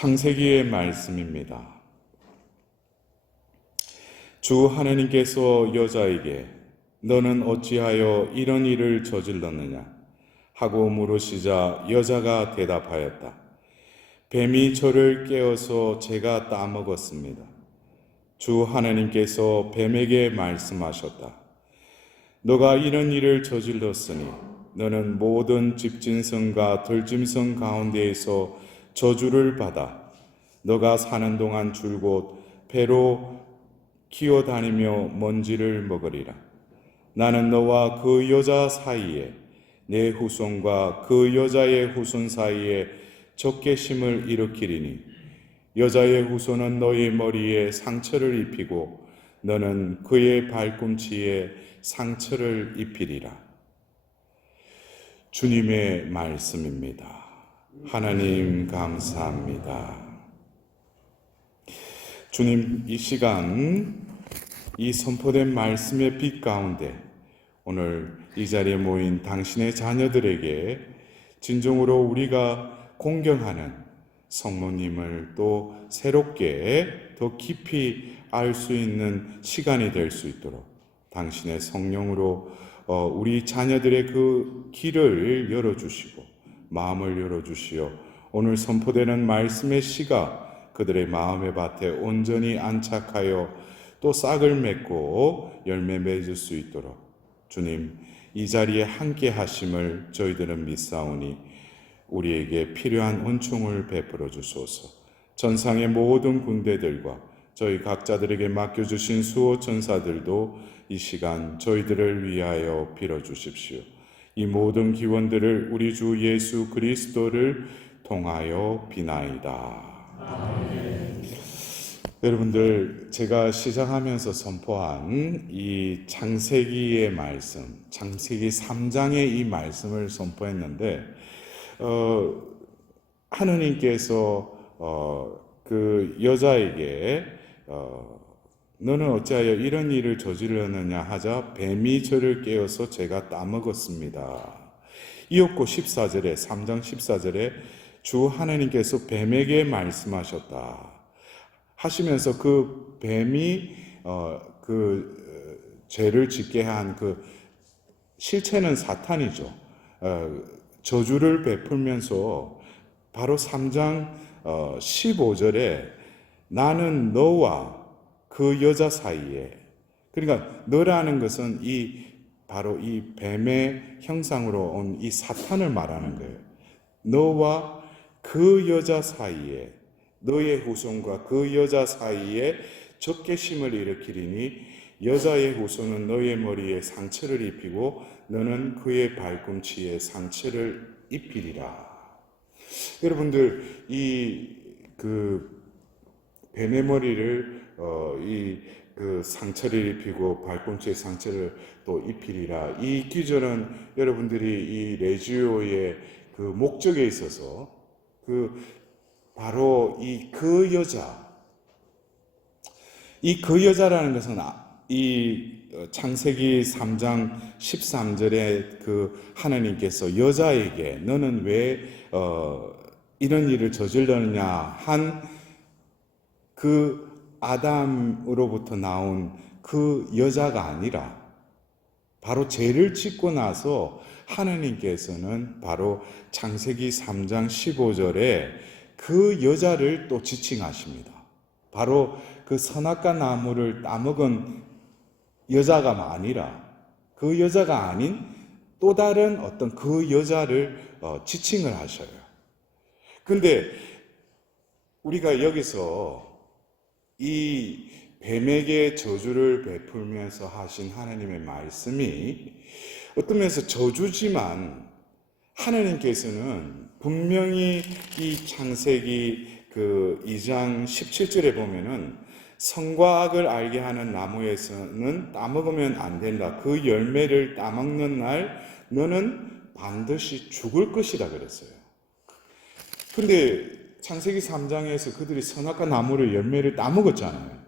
창세기의 말씀입니다. 주 하나님께서 여자에게 너는 어찌하여 이런 일을 저질렀느냐 하고 물으시자 여자가 대답하였다. 뱀이 저를 깨어서 제가 따먹었습니다. 주 하나님께서 뱀에게 말씀하셨다. 너가 이런 일을 저질렀으니 너는 모든 집짐승과 들짐승 가운데에서 저주를 받아 너가 사는 동안 줄곧 배로 기어다니며 먼지를 먹으리라. 나는 너와 그 여자 사이에 내 후손과 그 여자의 후손 사이에 적개심을 일으키리니 여자의 후손은 너의 머리에 상처를 입히고 너는 그의 발꿈치에 상처를 입히리라. 주님의 말씀입니다. 하나님 감사합니다. 주님, 이 시간 이 선포된 말씀의 빛 가운데 오늘 이 자리에 모인 당신의 자녀들에게 진정으로 우리가 공경하는 성모님을 또 새롭게 더 깊이 알 수 있는 시간이 될 수 있도록 당신의 성령으로 우리 자녀들의 그 길을 열어주시고 마음을 열어주시어 오늘 선포되는 말씀의 씨가 그들의 마음의 밭에 온전히 안착하여 또 싹을 맺고 열매 맺을 수 있도록 주님 이 자리에 함께 하심을 저희들은 믿사오니 우리에게 필요한 은총을 베풀어 주소서. 전상의 모든 군대들과 저희 각자들에게 맡겨주신 수호 천사들도 이 시간 저희들을 위하여 빌어주십시오. 이 모든 기원들을 우리 주 예수 그리스도를 통하여 비나이다. 아멘. 여러분들, 제가 시작하면서 선포한 이 창세기의 말씀, 창세기 3장의 이 말씀을 선포했는데 하느님께서 그 여자에게 너는 어찌하여 이런 일을 저질렀느냐 하자 뱀이 저를 깨어서 제가 따먹었습니다. 이었고 14절에 3장 14절에 주 하나님께서 뱀에게 말씀하셨다 하시면서 그 뱀이 그 죄를 짓게 한 그 실체는 사탄이죠. 저주를 베풀면서 바로 3장 15절에 나는 너와 그 여자 사이에, 그러니까 너라는 것은 바로 이 뱀의 형상으로 온 이 사탄을 말하는 거예요. 너와 그 여자 사이에, 너의 후손과 그 여자 사이에 적개심을 일으키리니 여자의 후손은 너의 머리에 상처를 입히고 너는 그의 발꿈치에 상처를 입히리라. 여러분들, 그 뱀의 머리를 그 상처를 입히고 발꿈치에 상처를 또 입히리라. 이 기절은 여러분들이 이 레지오의 그 목적에 있어서 바로 그 여자라는 것은 이 창세기 3장 13절에 그 하나님께서 여자에게 너는 왜 이런 일을 저질렀느냐 한 그 아담으로부터 나온 그 여자가 아니라 바로 죄를 짓고 나서 하나님께서는 바로 창세기 3장 15절에 그 여자를 또 지칭하십니다. 바로 그 선악과 나무를 따먹은 여자가 아니라 그 여자가 아닌 또 다른 어떤 그 여자를 지칭을 하셔요. 근데 우리가 여기서 이 뱀에게 저주를 베풀면서 하신 하나님의 말씀이 어떤 면에서 저주지만 하나님께서는 분명히 이 창세기 그 2장 17절에 보면은 선과 악을 알게 하는 나무에서는 따먹으면 안 된다. 그 열매를 따먹는 날 너는 반드시 죽을 것이다 그랬어요. 근데 창세기 3장에서 그들이 선악과 나무를 열매를 따먹었잖아요.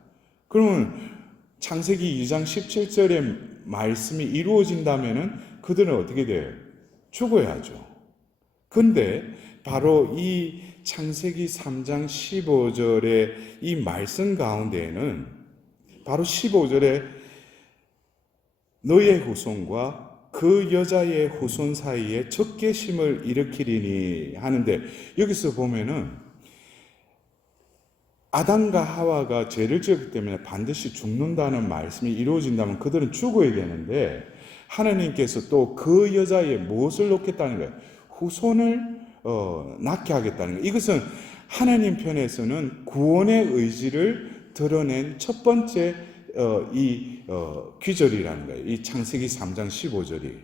그러면 창세기 2장 17절의 말씀이 이루어진다면은 그들은 어떻게 돼요? 죽어야죠. 근데 바로 이 창세기 3장 15절의 이 말씀 가운데에는 바로 15절에 너의 후손과 그 여자의 후손 사이에 적개심을 일으키리니 하는데, 여기서 보면은 아담과 하와가 죄를 지었기 때문에 반드시 죽는다는 말씀이 이루어진다면 그들은 죽어야 되는데, 하나님께서 또 그 여자에 무엇을 놓겠다는 거예요? 후손을 낳게 하겠다는 거예요. 이것은 하나님 편에서는 구원의 의지를 드러낸 첫 번째 귀절이라는 거예요. 이 창세기 3장 15절이.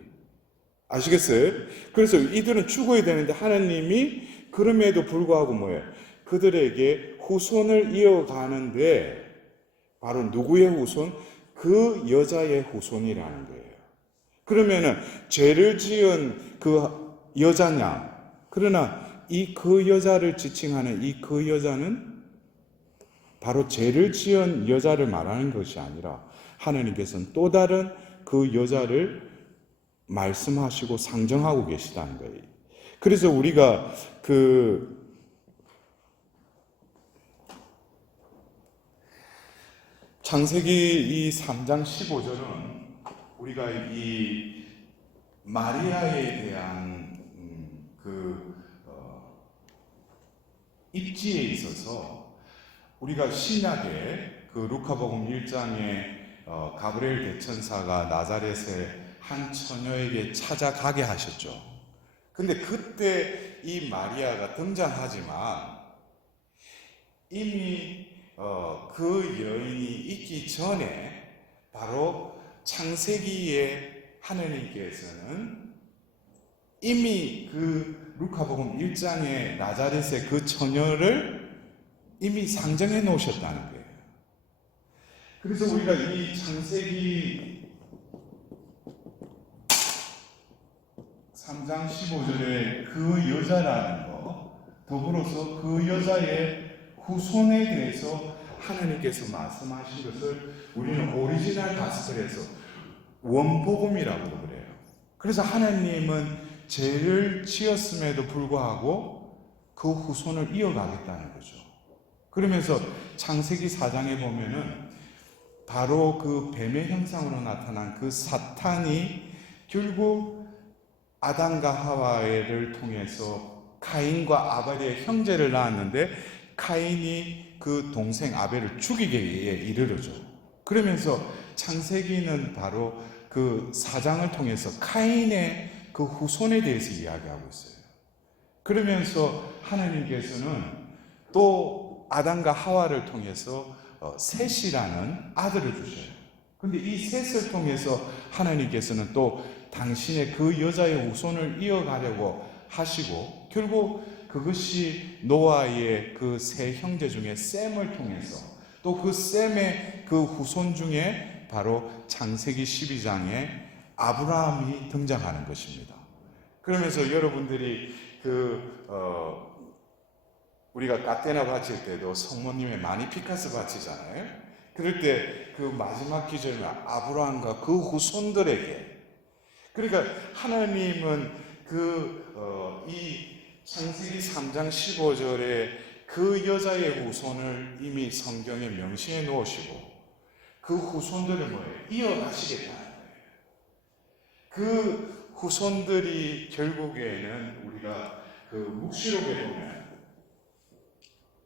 아시겠어요? 그래서 이들은 죽어야 되는데 하나님이 그럼에도 불구하고 뭐예요? 그들에게 후손을 이어가는데, 바로 누구의 후손? 그 여자의 후손이라는 거예요. 그러면은 죄를 지은 그 여자냐? 그러나 이 그 여자를 지칭하는 이 그 여자는 바로 죄를 지은 여자를 말하는 것이 아니라 하나님께서는 또 다른 그 여자를 말씀하시고 상정하고 계시다는 거예요. 그래서 우리가 창세기 이 3장 15절은 우리가 이 마리아에 대한 입지에 있어서 우리가 신약에 그 루카복음 1장에 가브리엘 대천사가 나자렛의 한 처녀에게 찾아가게 하셨죠. 근데 그때 이 마리아가 등장하지만 이미 그 여인이 있기 전에 바로 창세기에 하나님께서는 이미 그 루카복음 1장의 나자렛의 그 처녀를 이미 상정해 놓으셨다는 거예요. 그래서 우리가 이 창세기 3장 15절에 그 여자라는 거, 더불어서 그 여자의 후손에 대해서 하나님께서 말씀하신 것을 우리는 오리지널 가스펠에서 원복음이라고 그래요. 그래서 하나님은 죄를 지었음에도 불구하고 그 후손을 이어가겠다는 거죠. 그러면서 창세기 4장에 보면은 바로 그 뱀의 형상으로 나타난 그 사탄이 결국 아담과 하와를 통해서 카인과 아벨의 형제를 낳았는데, 카인이 그 동생 아벨을 죽이게 이르르죠. 그러면서 창세기는 바로 그 4장을 통해서 카인의 그 후손에 대해서 이야기하고 있어요. 그러면서 하나님께서는 또 아담과 하와를 통해서 셋이라는 아들을 주셔요. 근데 이 셋을 통해서 하나님께서는 또 당신의 그 여자의 후손을 이어가려고 하시고, 결국 그것이 노아의 그 세 형제 중에 셈을 통해서 또 그 셈의 그 후손 중에 바로 창세기 12장에 아브라함이 등장하는 것입니다. 그러면서 여러분들이 우리가 까테나 바칠 때도 성모님의 마니피카스 바치잖아요. 그럴 때 그 마지막 기절은 아브라함과 그 후손들에게, 그러니까 하나님은 이 창세기 3장 15절에 그 여자의 후손을 이미 성경에 명시해 놓으시고 그 후손들을 뭐예요? 이어가시겠다는 거예요. 그 후손들이 결국에는 우리가 그 묵시록에 보면,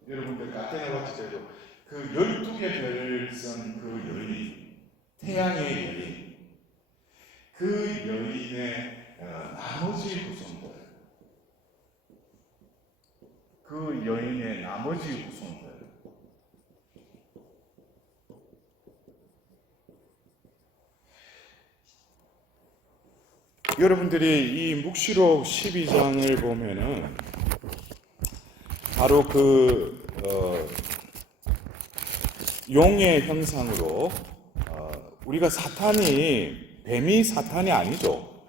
여러분들 까테나 바칠 때도 그 12개 별을 쓴 그 여인, 태양의 여인, 그 여인의 나머지 후손들, 그 여인의 나머지 후손들, 여러분들이 이 묵시록 12장을 보면은 바로 용의 형상으로 우리가 뱀이 사탄이 아니죠.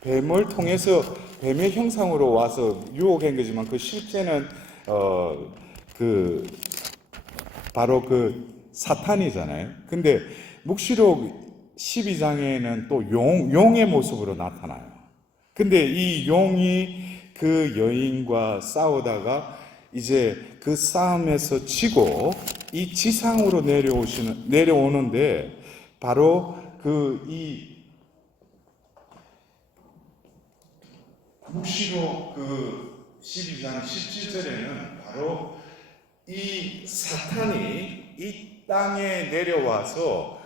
뱀을 통해서 뱀의 형상으로 와서 유혹한 거지만 그 실제는 바로 그 사탄이잖아요. 근데 묵시록 12장에는 또 용의 모습으로 나타나요. 근데 이 용이 그 여인과 싸우다가 이제 그 싸움에서 지고 이 지상으로 내려오는데 바로 이 묵시록 12장 17절에는 바로 이 사탄이 이 땅에 내려와서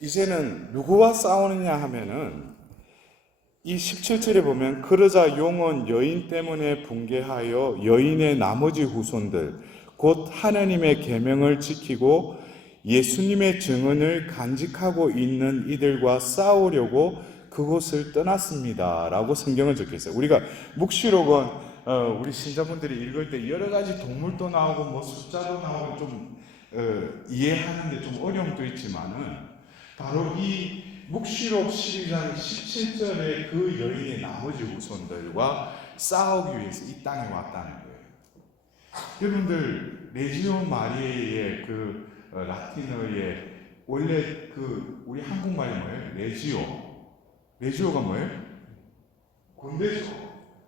이제는 누구와 싸우느냐 하면은 이 17절에 보면 그러자 용은 여인 때문에 붕괴하여 여인의 나머지 후손들 곧 하나님의 계명을 지키고 예수님의 증언을 간직하고 있는 이들과 싸우려고 그곳을 떠났습니다 라고 성경은 적혀있어요. 우리가 묵시록은 우리 신자분들이 읽을 때 여러 가지 동물도 나오고 뭐 숫자도 나오고 좀 이해하는데 좀 어려움도 있지만은 바로 이 묵시록 12장 17절에 그 여인의 나머지 후손들과 싸우기 위해서 이 땅에 왔다는 거예요. 여러분들 레지오 마리아의 라틴어의 원래 우리 한국말이 뭐예요? 레지오가 뭐예요? 군대죠.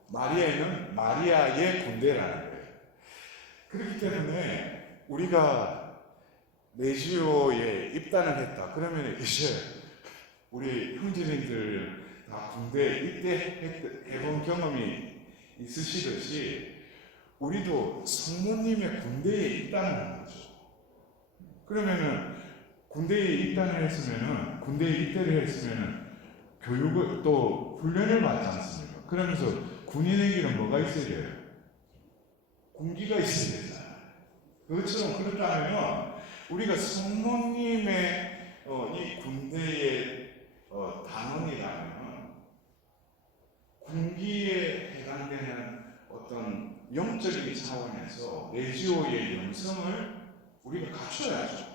마리아는 마리아의 군대라는 거예요. 그렇기 때문에 우리가 레지오에 입단을 했다. 그러면 이제 우리 형제님들 다 군대 입대해본 경험이 있으시듯이 우리도 성모님의 군대에 입단을 하는 거죠. 그러면은 군대에 입단을 했으면은 군대에 입대를 했으면은 교육을 또 훈련을 받지 않습니까? 그러면서 군인에게는 뭐가 있어야 돼요? 군기가 있어야 되잖아요. 그것처럼 그렇다면 우리가 성모님의 이 군대의 단원이라면 군기에 해당되는 어떤 영적인 차원에서 레지오의 영성을 우리가 갖춰야죠.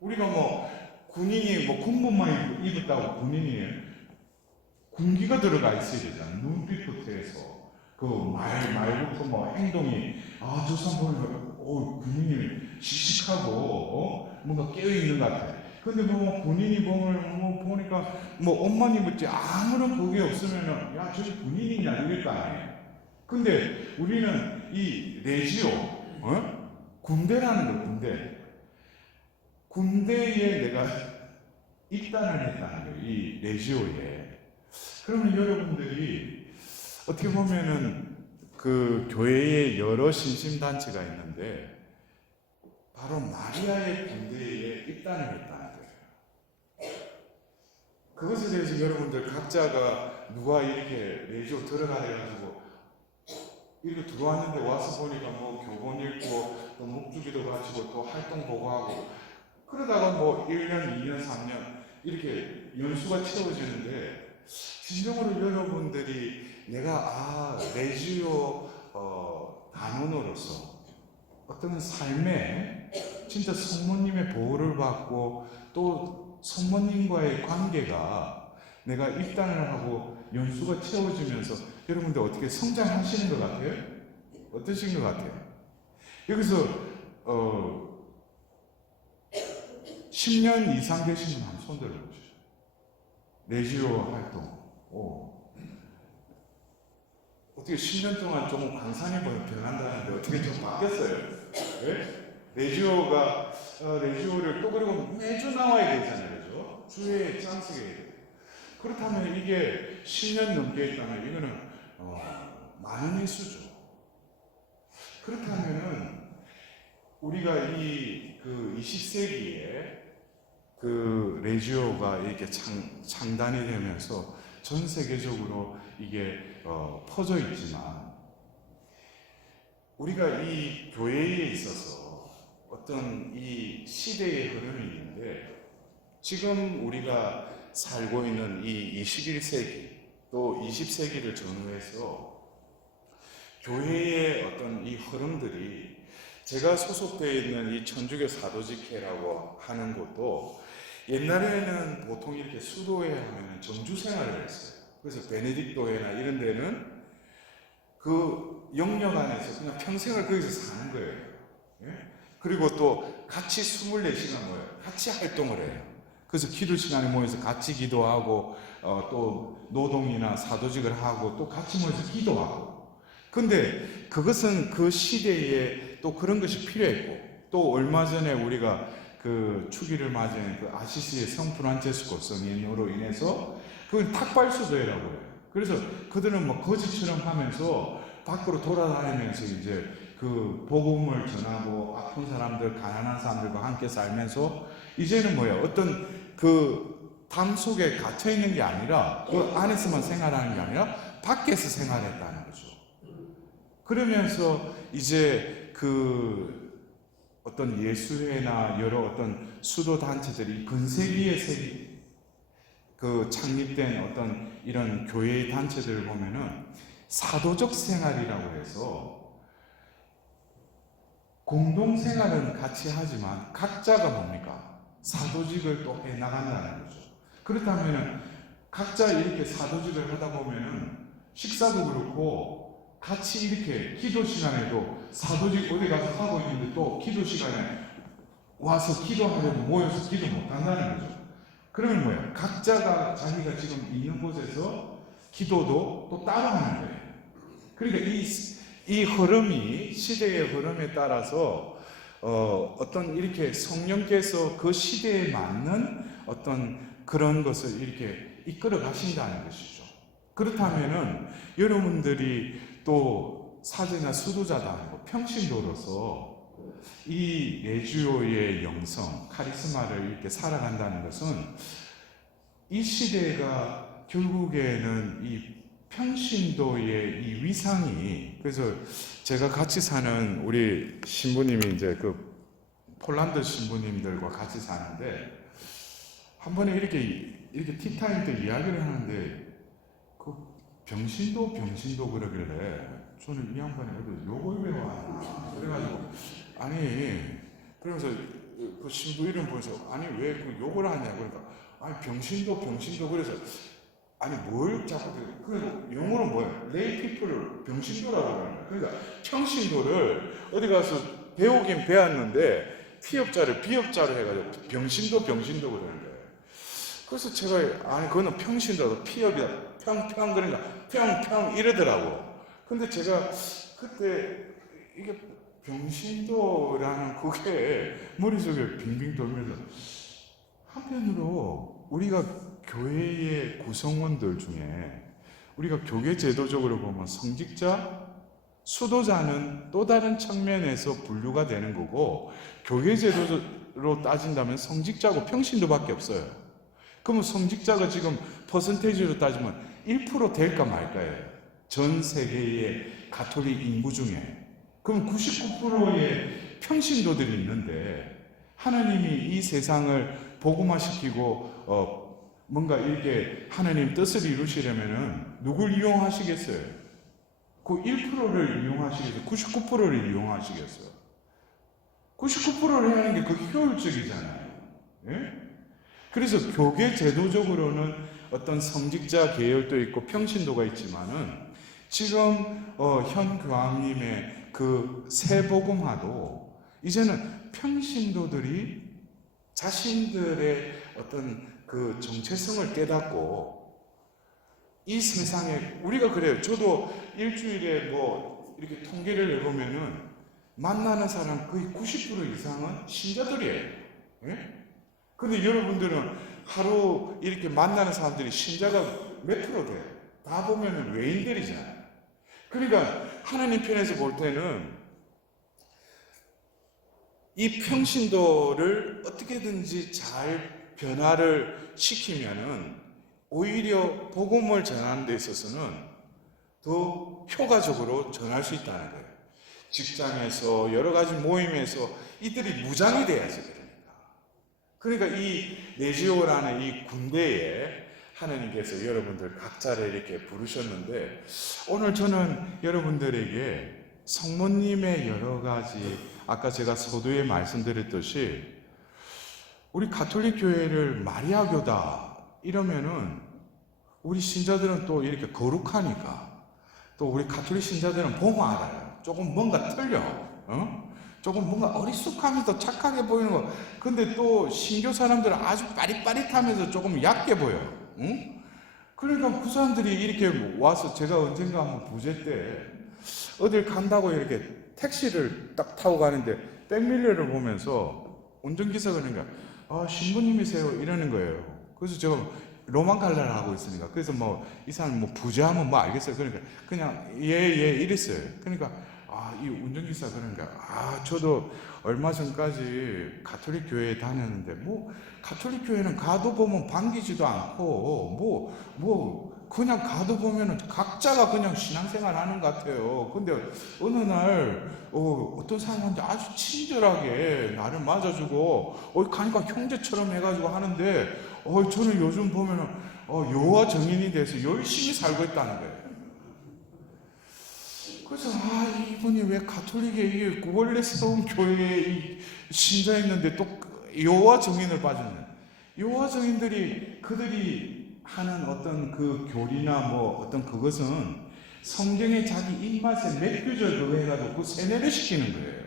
우리가 군인이 군복만 입었다고 군인이 군기가 들어가 있어야 되잖아요. 눈빛부터 해서 말부터 행동이 저 사람 보니까 군인이 씩씩하고 뭔가 깨어있는 것 같아요. 근데 군인이 보니까 옷만 입었지 아무런 그게 없으면은 저기 군인이냐 이럴 거 아니에요. 근데 우리는 이 레지오 군대라는 거 군대에 내가 입단을 했다는 거예요. 이 레지오에. 그러면 여러분들이 어떻게 보면은 그 교회에 여러 신심단체가 있는데 바로 마리아의 군대에 입단을 했다는 거예요. 그것에 대해서 여러분들 각자가 누가 이렇게 레지오 들어가야 해가지고 이렇게 들어왔는데 와서 보니까 교본 읽고 또 묵주기도 가지고 또 활동 보고하고 그러다가 1년, 2년, 3년 이렇게 연수가 채워지는데 진정으로 여러분들이 내가 레지오 단원으로서 어떤 삶에 진짜 성모님의 보호를 받고 또 성모님과의 관계가 내가 입단을 하고 연수가 채워지면서 여러분들 어떻게 성장하시는 것 같아요? 어떠신 것 같아요? 여기서 10년 이상 되신 분 한번 손 들어보시죠. 레지오 활동. 어떻게 10년 동안 좀 강산이 변한다는데 어떻게 좀 바뀌었어요? 네? 레지오를 또 그리고 매주 나와야 되잖아요. 그죠? 주에 짱쓰게 해야 돼요. 그렇다면 이게 10년 넘게 있다면 이거는 많은 횟수죠. 그렇다면은 우리가 이 20세기에 레지오가 이렇게 창단이 되면서 전 세계적으로 이게 퍼져 있지만 우리가 이 교회에 있어서 어떤 이 시대의 흐름이 있는데 지금 우리가 살고 있는 이 21세기 또 20세기를 전후해서 교회의 어떤 이 흐름들이 제가 소속되어 있는 이 천주교 사도직회라고 하는 곳도 옛날에는 보통 이렇게 수도회 하면 정주 생활을 했어요. 그래서 베네딕토회나 이런 데는 그 영역 안에서 그냥 평생을 거기서 사는 거예요. 예? 그리고 또 같이 24시간 모여요. 같이 활동을 해요. 그래서 기도 시간에 모여서 같이 기도하고 또 노동이나 사도직을 하고 또 같이 모여서 기도하고 근데 그것은 그 시대에 또 그런 것이 필요했고, 또 얼마 전에 우리가 그 추기를 맞은 그 아시시의 성 프란체스코 성인으로 인해서 그걸 탁발수도회라고 해요. 그래서 그들은 뭐 거지처럼 하면서 밖으로 돌아다니면서 이제 그 복음을 전하고 아픈 사람들, 가난한 사람들과 함께 살면서 이제는 뭐야? 어떤 그 담 속에 갇혀 있는 게 아니라 그 안에서만 생활하는 게 아니라 밖에서 생활했다는 거죠. 그러면서 이제 그 어떤 예수회나 여러 어떤 수도 단체들이 근세기에 그 창립된 어떤 이런 교회의 단체들을 보면은 사도적 생활이라고 해서 공동 생활은 같이 하지만 각자가 뭡니까? 사도직을 또 해 나간다는 거죠. 그렇다면은 각자 이렇게 사도직을 하다 보면은 식사도 그렇고 같이 이렇게 기도 시간에도 사도직 어디 가서 하고 있는데 또 기도 시간에 와서 기도하려고 모여서 기도 못 한다는 거죠. 그러면 뭐예요? 각자가 자기가 지금 있는 곳에서 기도도 또 따로 하는 거예요. 그러니까 이 흐름이 시대의 흐름에 따라서 어떤 이렇게 성령께서 그 시대에 맞는 어떤 그런 것을 이렇게 이끌어 가신다는 것이죠. 그렇다면은 여러분들이 또 사제나 수도자도 아니고 평신도로서 이 내주요의 영성, 카리스마를 이렇게 살아간다는 것은 이 시대가 결국에는 이 평신도의 이 위상이, 그래서 제가 같이 사는 우리 신부님이 이제 그 폴란드 신부님들과 같이 사는데 한 번에 이렇게 티타임 때 이야기를 하는데 그 병신도 그러길래 저는 이 양반이 어디 욕을 배워왔나 그래가지고 아니 그러면서 그 신부 이름 보면서 아니 왜 그 욕을 하냐 그러니까 아니 병신도 그래서 아니 뭘 자꾸 그래서 영어로 뭐야 레이 피플을 병신도라고 하는 거야. 그러니까 평신도를 어디 가서 배우긴 배웠는데 피업자를 비업자로 해가지고 병신도 그러는 거예요. 그래서 제가 아니 그거는 평신도도 피업이다 평 그러니까 평 이러더라고. 근데 제가 그때 이게 병신도라는 그게 머릿속에 빙빙 돌면서 한편으로 우리가 교회의 구성원들 중에 우리가 교계 제도적으로 보면 성직자, 수도자는 또 다른 측면에서 분류가 되는 거고 교계 제도로 따진다면 성직자고 평신도밖에 없어요. 그러면 성직자가 지금 퍼센테이지로 따지면 1% 될까 말까예요. 전 세계의 가톨릭 인구 중에. 그럼 99%의 평신도들이 있는데 하나님이 이 세상을 복음화시키고 뭔가 이렇게 하나님 뜻을 이루시려면은 누굴 이용하시겠어요? 그 1%를 이용하시겠어요? 99%를 이용하시겠어요? 99%를 해야 하는 게 그게 효율적이잖아요. 예? 그래서 교계 제도적으로는 어떤 성직자 계열도 있고 평신도가 있지만은 지금 현 교황님의 그 새복음화도 이제는 평신도들이 자신들의 어떤 그 정체성을 깨닫고 이 세상에 우리가 그래요. 저도 일주일에 뭐 이렇게 통계를 내보면은 만나는 사람 거의 90% 이상은 신자들이에요. 예? 근데 여러분들은 하루 이렇게 만나는 사람들이 신자가 몇 프로 돼요? 다 보면 외인들이잖아요. 그러니까 하나님 편에서 볼 때는 이 평신도를 어떻게든지 잘 변화를 시키면은 오히려 복음을 전하는 데 있어서는 더 효과적으로 전할 수 있다는 거예요. 직장에서 여러 가지 모임에서 이들이 무장이 돼야지 그러니까. 그러니까 이 내지오라는 이 군대에 하나님께서 여러분들 각자를 이렇게 부르셨는데 오늘 저는 여러분들에게 성모님의 여러 가지 아까 제가 서두에 말씀드렸듯이 우리 가톨릭 교회를 마리아교다 이러면은 우리 신자들은 또 이렇게 거룩하니까 또 우리 가톨릭 신자들은 보면 알아요. 조금 뭔가 틀려. 조금 뭔가 어리숙하면서 착하게 보이는 거. 근데 또 신교 사람들은 아주 빠릿빠릿하면서 조금 얕게 보여. 응? 그러니까 그 사람들이 이렇게 와서 제가 언젠가 한번 부제 때 어딜 간다고 이렇게 택시를 딱 타고 가는데 백밀러를 보면서 운전기사가 그러니까 신부님이세요 이러는 거예요. 그래서 제가 로만 갈라를 하고 있으니까 그래서 뭐 이 사람 뭐 부자하면 뭐 알겠어요. 그러니까 그냥 예 이랬어요. 그러니까 이 운전기사 그러니까 저도 얼마 전까지 가톨릭 교회에 다녔는데 뭐 가톨릭 교회는 가도 보면 반기지도 않고 뭐 그냥 가도 보면은 각자가 그냥 신앙생활 하는 것 같아요. 근데 어느 날 어떤 사람한테 아주 친절하게 나를 맞아주고 가니까 형제처럼 해가지고 하는데 저는 요즘 보면은 여호와 증인이 돼서 열심히 살고 있다는 거예요. 그래서 이분이 왜 가톨릭의 원래 세운 교회에 신자였는데 또 여호와 증인을 빠졌네. 여호와 증인들이 그들이 하는 어떤 그 교리나 뭐 어떤 그것은 성경에 자기 입맛에 몇 구절 그거 해가지고 그 세뇌를 시키는 거예요.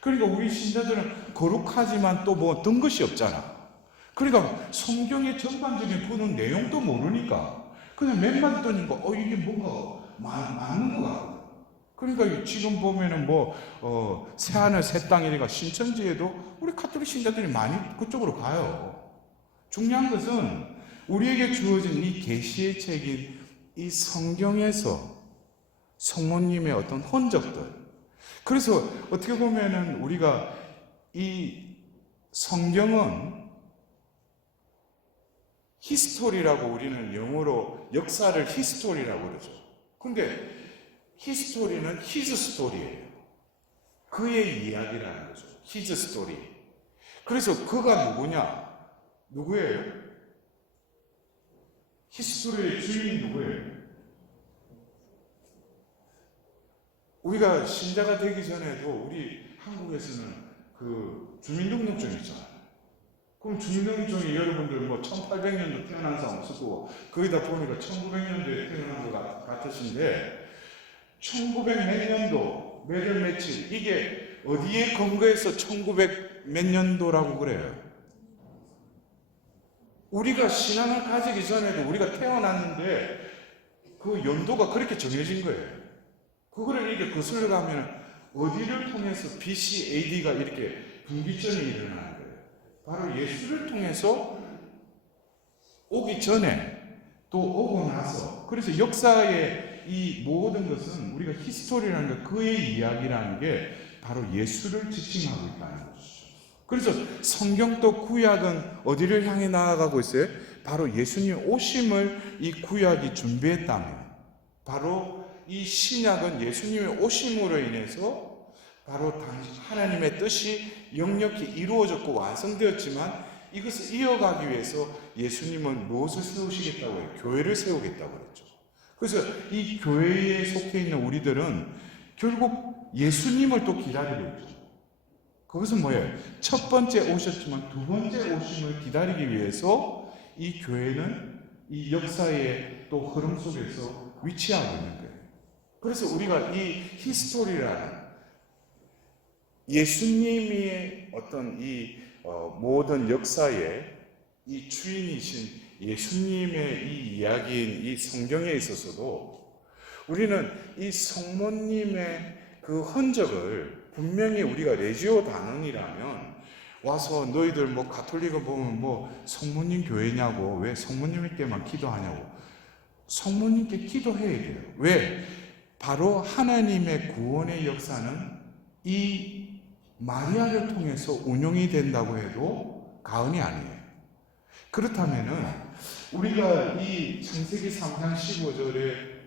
그러니까 우리 신자들은 거룩하지만 또 뭐 든 것이 없잖아. 그러니까 성경의 전반적인 보는 내용도 모르니까 그냥 몇만 뜨니까 이게 뭔가 맞는 것 같아. 그러니까 지금 보면은 새하늘 새 땅이니까 신천지에도 우리 가톨릭 신자들이 많이 그쪽으로 가요. 중요한 것은 우리에게 주어진 이 계시의 책인 이 성경에서 성모님의 어떤 흔적들. 그래서 어떻게 보면은 우리가 이 성경은 히스토리라고 우리는 영어로 역사를 히스토리라고 그러죠. 근데 히스토리는 히즈 스토리예요. 그의 이야기라는 거죠. 히즈 스토리. 그래서 그가 누구예요? 히스토리의 주인이 누구예요? 우리가 신자가 되기 전에도 우리 한국에서는 그 주민등록증 있잖아요. 그럼 주민등록증이 여러분들 1800년도 태어난 사람 없었고 거기다 보니까 1900년도에 태어난 것 같으신데 1900 몇 년도 몇월 며칠 이게 어디에 근거해서 1900 몇 년도라고 그래요? 우리가 신앙을 가지기 전에도 우리가 태어났는데 그 연도가 그렇게 정해진 거예요. 그거를 이렇게 거슬러 가면 어디를 통해서 BC, AD가 이렇게 분기점이 일어나는 거예요. 바로 예수를 통해서 오기 전에 또 오고 나서 그래서 역사의 이 모든 것은 우리가 히스토리라는 게 그의 이야기라는 게 바로 예수를 지칭하고 있다는 것이죠. 그래서 성경도 구약은 어디를 향해 나아가고 있어요? 바로 예수님 오심을 이 구약이 준비했다면 바로 이 신약은 예수님의 오심으로 인해서 바로 하나님의 뜻이 역력히 이루어졌고 완성되었지만 이것을 이어가기 위해서 예수님은 무엇을 세우시겠다고 해요? 교회를 세우겠다고 그랬죠. 그래서 이 교회에 속해 있는 우리들은 결국 예수님을 또 기다리고 있죠. 그것은 뭐예요? 첫 번째 오셨지만 두 번째 오심을 기다리기 위해서 이 교회는 이 역사의 또 흐름 속에서 위치하고 있는 거예요. 그래서 우리가 이 히스토리라는 예수님의 어떤 이 모든 역사의 이 주인이신 예수님의 이 이야기인 이 성경에 있어서도 우리는 이 성모님의 그 흔적을 분명히 우리가 레지오 단원이라면 와서 너희들 가톨릭을 보면 성모님 교회냐고 왜 성모님께만 기도하냐고 성모님께 기도해야 돼요. 왜? 바로 하나님의 구원의 역사는 이 마리아를 통해서 운용이 된다고 해도 과언이 아니에요. 그렇다면은 우리가 이 창세기 3장 15절에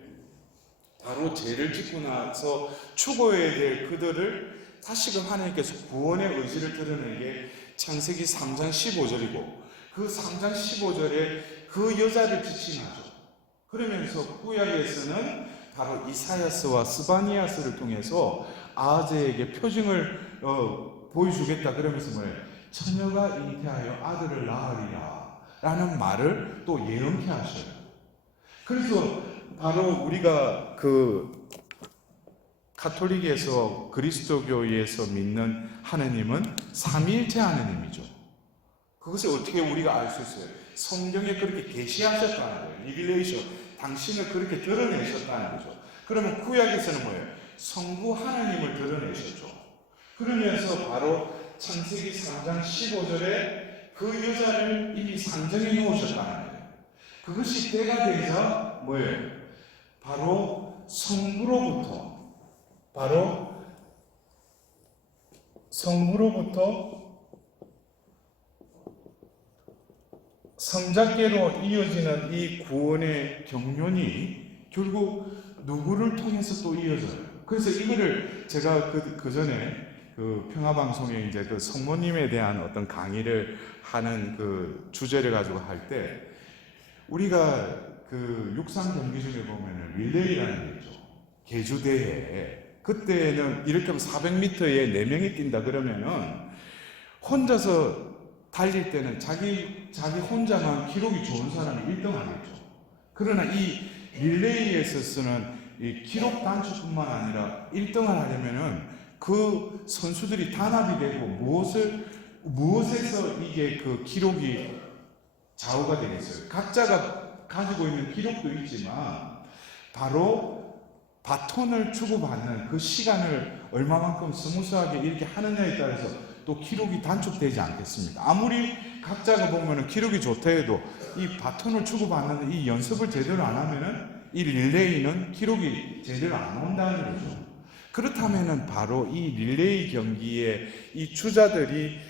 바로 죄를 짓고 나서 죽어야 될 그들을 다시금 하나님께서 구원의 의지를 드러낸 게 창세기 3장 15절이고 그 3장 15절에 그 여자를 지칭하죠. 그러면서 구약에서는 바로 이사야스와 스바니아스를 통해서 아하즈에게 표징을 보여주겠다 그러면서 뭐예요? 처녀가 잉태하여 아들을 낳으리라 라는 말을 또 예언케 하셔요. 그래서 바로 우리가 그 가톨릭에서 그리스도교에서 믿는 하느님은 삼위일체 하느님이죠. 그것을 어떻게 우리가 알 수 있어요? 성경에 그렇게 계시하셨다는 거예요. 리빌레이션. 당신을 그렇게 드러내셨다는 거죠. 그러면 구약에서는 뭐예요? 성부 하나님을 드러내셨죠. 그러면서 바로 창세기 3장 15절에 그 여자를 이미 상정해 놓으셨다는 거예요. 그것이 때가 되자 뭐예요? 바로 성부로부터 성자께로 이어지는 이 구원의 경륜이 결국 누구를 통해서 또 이어져요. 그래서 이거를 제가 그 전에 그 평화방송에 이제 그 성모님에 대한 어떤 강의를 하는 그 주제를 가지고 할 때 우리가 그 육상 경기 중에 보면은 릴레이라는 게 있죠. 계주대회. 그때는 이렇게 하면 400m에 4명이 뛴다 그러면은 혼자서 달릴 때는 자기 혼자만 기록이 좋은 사람이 1등 하겠죠. 그러나 이 릴레이에서 쓰는 이 기록 단축뿐만 아니라 1등을 하려면은 그 선수들이 단합이 되고 무엇에서 이게 그 기록이 좌우가 되겠어요. 각자가 가지고 있는 기록도 있지만 바로 바톤을 주고받는 그 시간을 얼마만큼 스무스하게 이렇게 하느냐에 따라서 또 기록이 단축되지 않겠습니까? 아무리 각자가 보면은 기록이 좋다 해도 이 바톤을 주고받는 이 연습을 제대로 안 하면은 이 릴레이는 기록이 제대로 안 나온다는 거죠. 그렇다면은 바로 이 릴레이 경기에 이 주자들이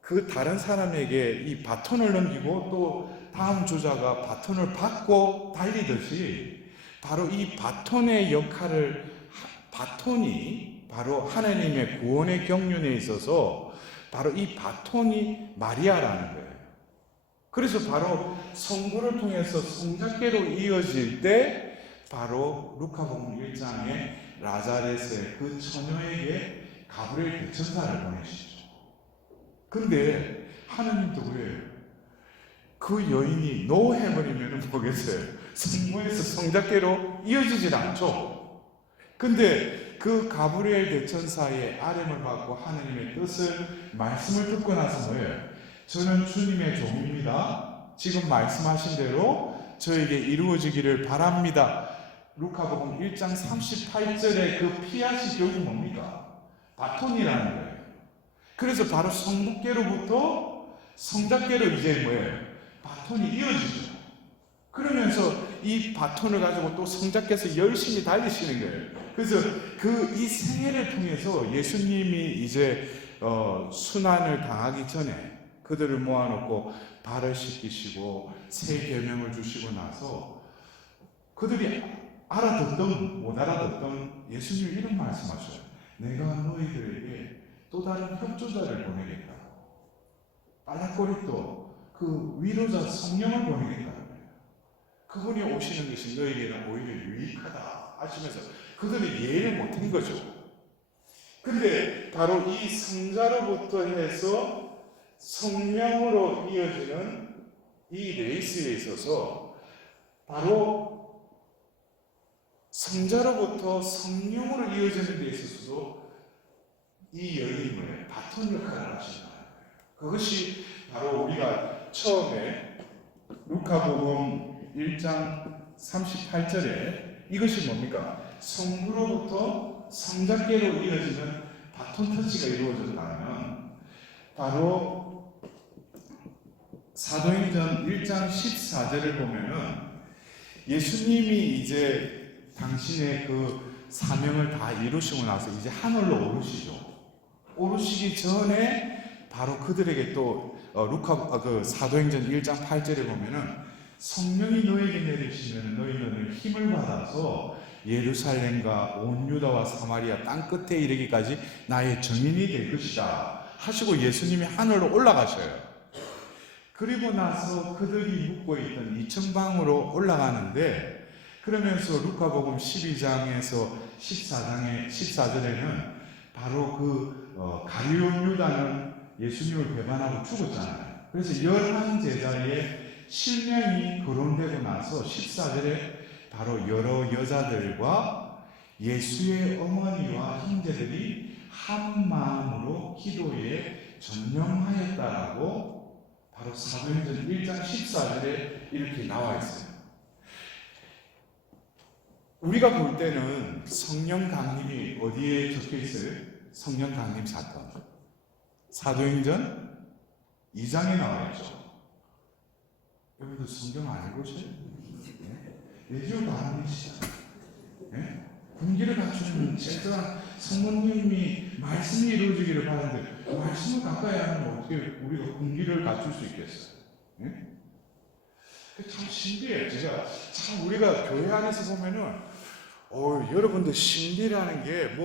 그 다른 사람에게 이 바톤을 넘기고 또 다음 주자가 바톤을 받고 달리듯이 바로 이 바톤의 역할을 바톤이 바로 하나님의 구원의 경륜에 있어서 바로 이 바톤이 마리아라는 거예요. 그래서 바로 성부를 통해서 성자께로 이어질 때 바로 루카복음 1장에 라자렛의 그 처녀에게 가브리엘 대천사를 보내시죠. 근데 하나님도 그래요. 그 여인이 노해버리면 뭐겠어요? 성부에서 성자께로 이어지질 않죠. 근데 그 가브리엘 대천사의 아뢰을 받고 하나님의 뜻을 말씀을 듣고 나서 뭐예요? 저는 주님의 종입니다. 지금 말씀하신 대로 저에게 이루어지기를 바랍니다. 루카복음 1장 38절의 그 피앗이 결국 뭡니까? 바톤이라는 거예요. 그래서 바로 성부께로부터 성자께로 이제 뭐예요? 바톤이 이어지죠. 그러면서 이 바톤을 가지고 또 성자께서 열심히 달리시는 거예요. 그래서 그 이 생애를 통해서 예수님이 이제 순환을 당하기 전에 그들을 모아놓고 발을 씻기시고 새 계명을 주시고 나서 그들이 알아듣던 못 알아듣던 예수님이 이런 말씀하셔요. 내가 너희들에게 또 다른 협조자를 보내겠다. 빨라꼬리또 그 위로자 성령을 보내겠다. 그분이 오시는 것이 너희에게는 오히려 유익하다 하시면서 그들이 이해를 못한 거죠. 근데 바로 이 성자로부터 해서 성령으로 이어지는 이 레이스에 있어서 바로 성자로부터 성령으로 이어지는 데 있어서도 이 여인을 바톤 역할을 하신다. 그것이 바로 우리가 처음에 루카복음 1장 38절에 이것이 뭡니까? 성부로부터 성자께로 이어지는 바톤 터치가 이루어졌다면 바로 사도행전 1장 14절을 보면은 예수님이 이제 당신의 그 사명을 다 이루시고 나서 이제 하늘로 오르시죠. 오르시기 전에 바로 그들에게 또 그 사도행전 1장 8절에 보면은 성령이 너에게 내리시면 너희는 힘을 받아서 예루살렘과 온 유다와 사마리아 땅 끝에 이르기까지 나의 증인이 될 것이다 하시고 예수님이 하늘로 올라가셔요. 그리고 나서 그들이 묵고 있던 이천방으로 올라가는데 그러면서 루카복음 12장에서 14절에는 바로 그 가룟 유다는 예수님을 배반하고 죽었잖아요. 그래서 11제자의 실명이 거론되고 나서 14절에 바로 여러 여자들과 예수의 어머니와 형제들이 한 마음으로 기도에 전념하였다라고 바로 사도행전 1장 14절에 이렇게 나와 있어요. 우리가 볼 때는 성령 강림이 어디에 적혀 있어요? 성령 강림 사건. 사도행전 2장에 나와 있죠. 여러분들 성경 안 읽으세요? 예지도 안 읽으시잖아요. 예? 분기를 갖추는 철저한 성모님이 말씀이 이루어지기를 바라는데 말씀을 가까이 하면 어떻게 우리가 분기를 갖출 수 있겠어요? 예? 참 신기해요. 제가 참 우리가 교회 안에서 보면은 여러분들 신비라는 게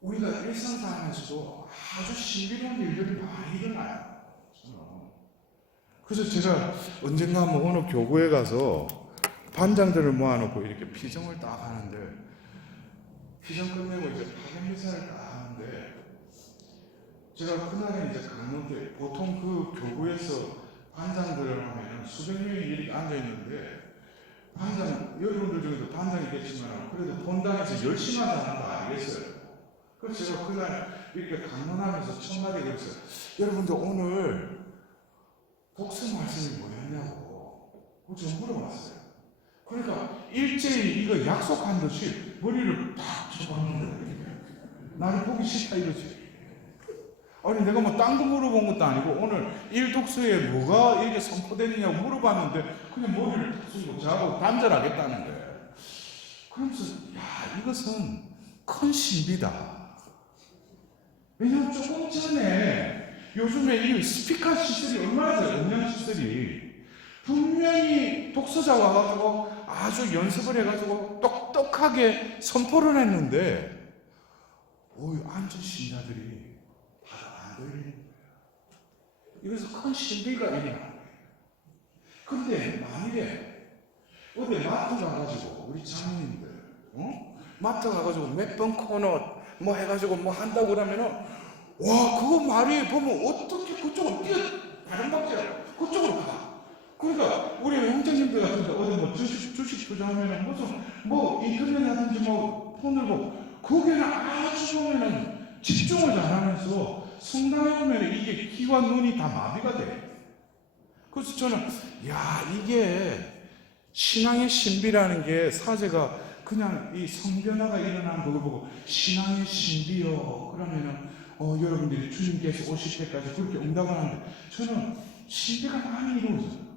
우리가 일상생활에서도 아주 신비로운 일들이 많이 일어나요. 그래서 제가 언젠가 어느 교구에 가서 반장들을 모아놓고 이렇게 피정을 딱 하는데, 피정 끝내고 이제 파견미사를 딱 하는데, 제가 그날에 이제 강론 때 보통 그 교구에서 반장들을 하면 수백 명이 이렇게 앉아있는데, 여러분들 중에도 반장이 계시면 그래도 본당에서 열심히 하는 거 아니겠어요? 그래서 제가 그날 이렇게 강론하면서 첫마디 그랬어요. 여러분들 오늘 복수 말씀이 뭐였냐고 좀 물어봤어요. 그러니까 일제히 이거 약속한 듯이 머리를 탁 쳐봤는데 나를 보기 싫다 이러지. 아니 내가 뭐 딴 거 물어본 것도 아니고 오늘 일독서에 뭐가 이렇게 선포되느냐고 물어봤는데 그냥 머리를 탁 숙이고 저하고 단절하겠다는 거예요. 그러면서 이것은 큰 신비다. 왜냐면 조금 전에 요즘에 이 스피커 시설이 얼마나 돼요? 음량 시설이 분명히 독서자 와가지고 아주 연습을 해가지고 똑똑하게 선포를 했는데 앉은 신자들이 안 들리는 거예요. 이것은 큰 신비가 일어나는 거예요. 그런데 만일에 어디 마트 가가지고 우리 장인님들 마트 가가지고 몇 번 코너 뭐 해가지고 뭐 한다고 그러면은 그거 말이 보면 어떻게 그쪽으로 다른 박자 그쪽으로 가. 그러니까 우리 형제님들 같은데 어디 뭐 주식 투자하면은 무슨 뭐 인터넷이라든지 뭐 폰을 거기는 아주 보면은 집중을 잘하면서 성당에 오면 이게 귀와 눈이 다 마비가 돼. 그래서 저는 이게 신앙의 신비라는 게 사제가 그냥 이 성변화가 일어난 걸 보고 신앙의 신비요 그러면은 여러분들이 주님께서 오실 때까지 그렇게 응답을 하는데 저는 신비가 많이 이루어져요.